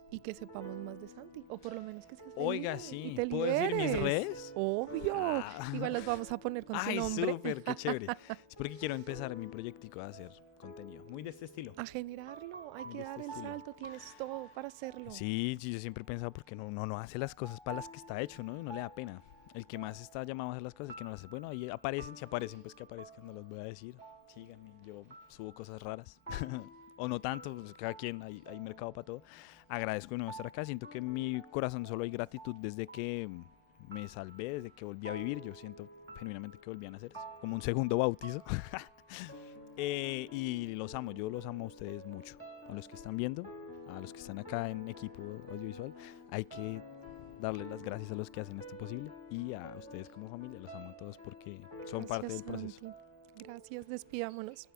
Y que sepamos más de Santi, o por lo menos que seas Oiga, feliz sí. y te ¿Puedo decir mis liberes. redes? Obvio. Ah. Igual las vamos a poner con Ay, tu nombre. súper, qué chévere. Es porque quiero empezar mi proyectico a hacer contenido. Muy de este estilo. A generarlo, hay Muy que de dar este el estilo. salto, tienes todo para hacerlo. Sí, yo siempre he pensado porque no hace las cosas para las que está hecho, ¿no? Y no le da pena. El que más está llamado a hacer las cosas, el que no las hace. Bueno, ahí aparecen, si aparecen, pues que aparezcan, no los voy a decir. Síganme, yo subo cosas raras. O no tanto, pues cada quien, hay mercado para todo. Agradezco de nuevo estar acá. Siento que en mi corazón solo hay gratitud desde que me salvé, desde que volví a vivir. Yo siento genuinamente que volví a nacer, como un segundo bautizo. Y los amo, yo los amo a ustedes mucho. A los que están viendo, a los que están acá en equipo audiovisual, hay que darle las gracias a los que hacen esto posible. Y a ustedes como familia, los amo a todos porque son parte del Gracias, proceso. Santi. Gracias, despidámonos.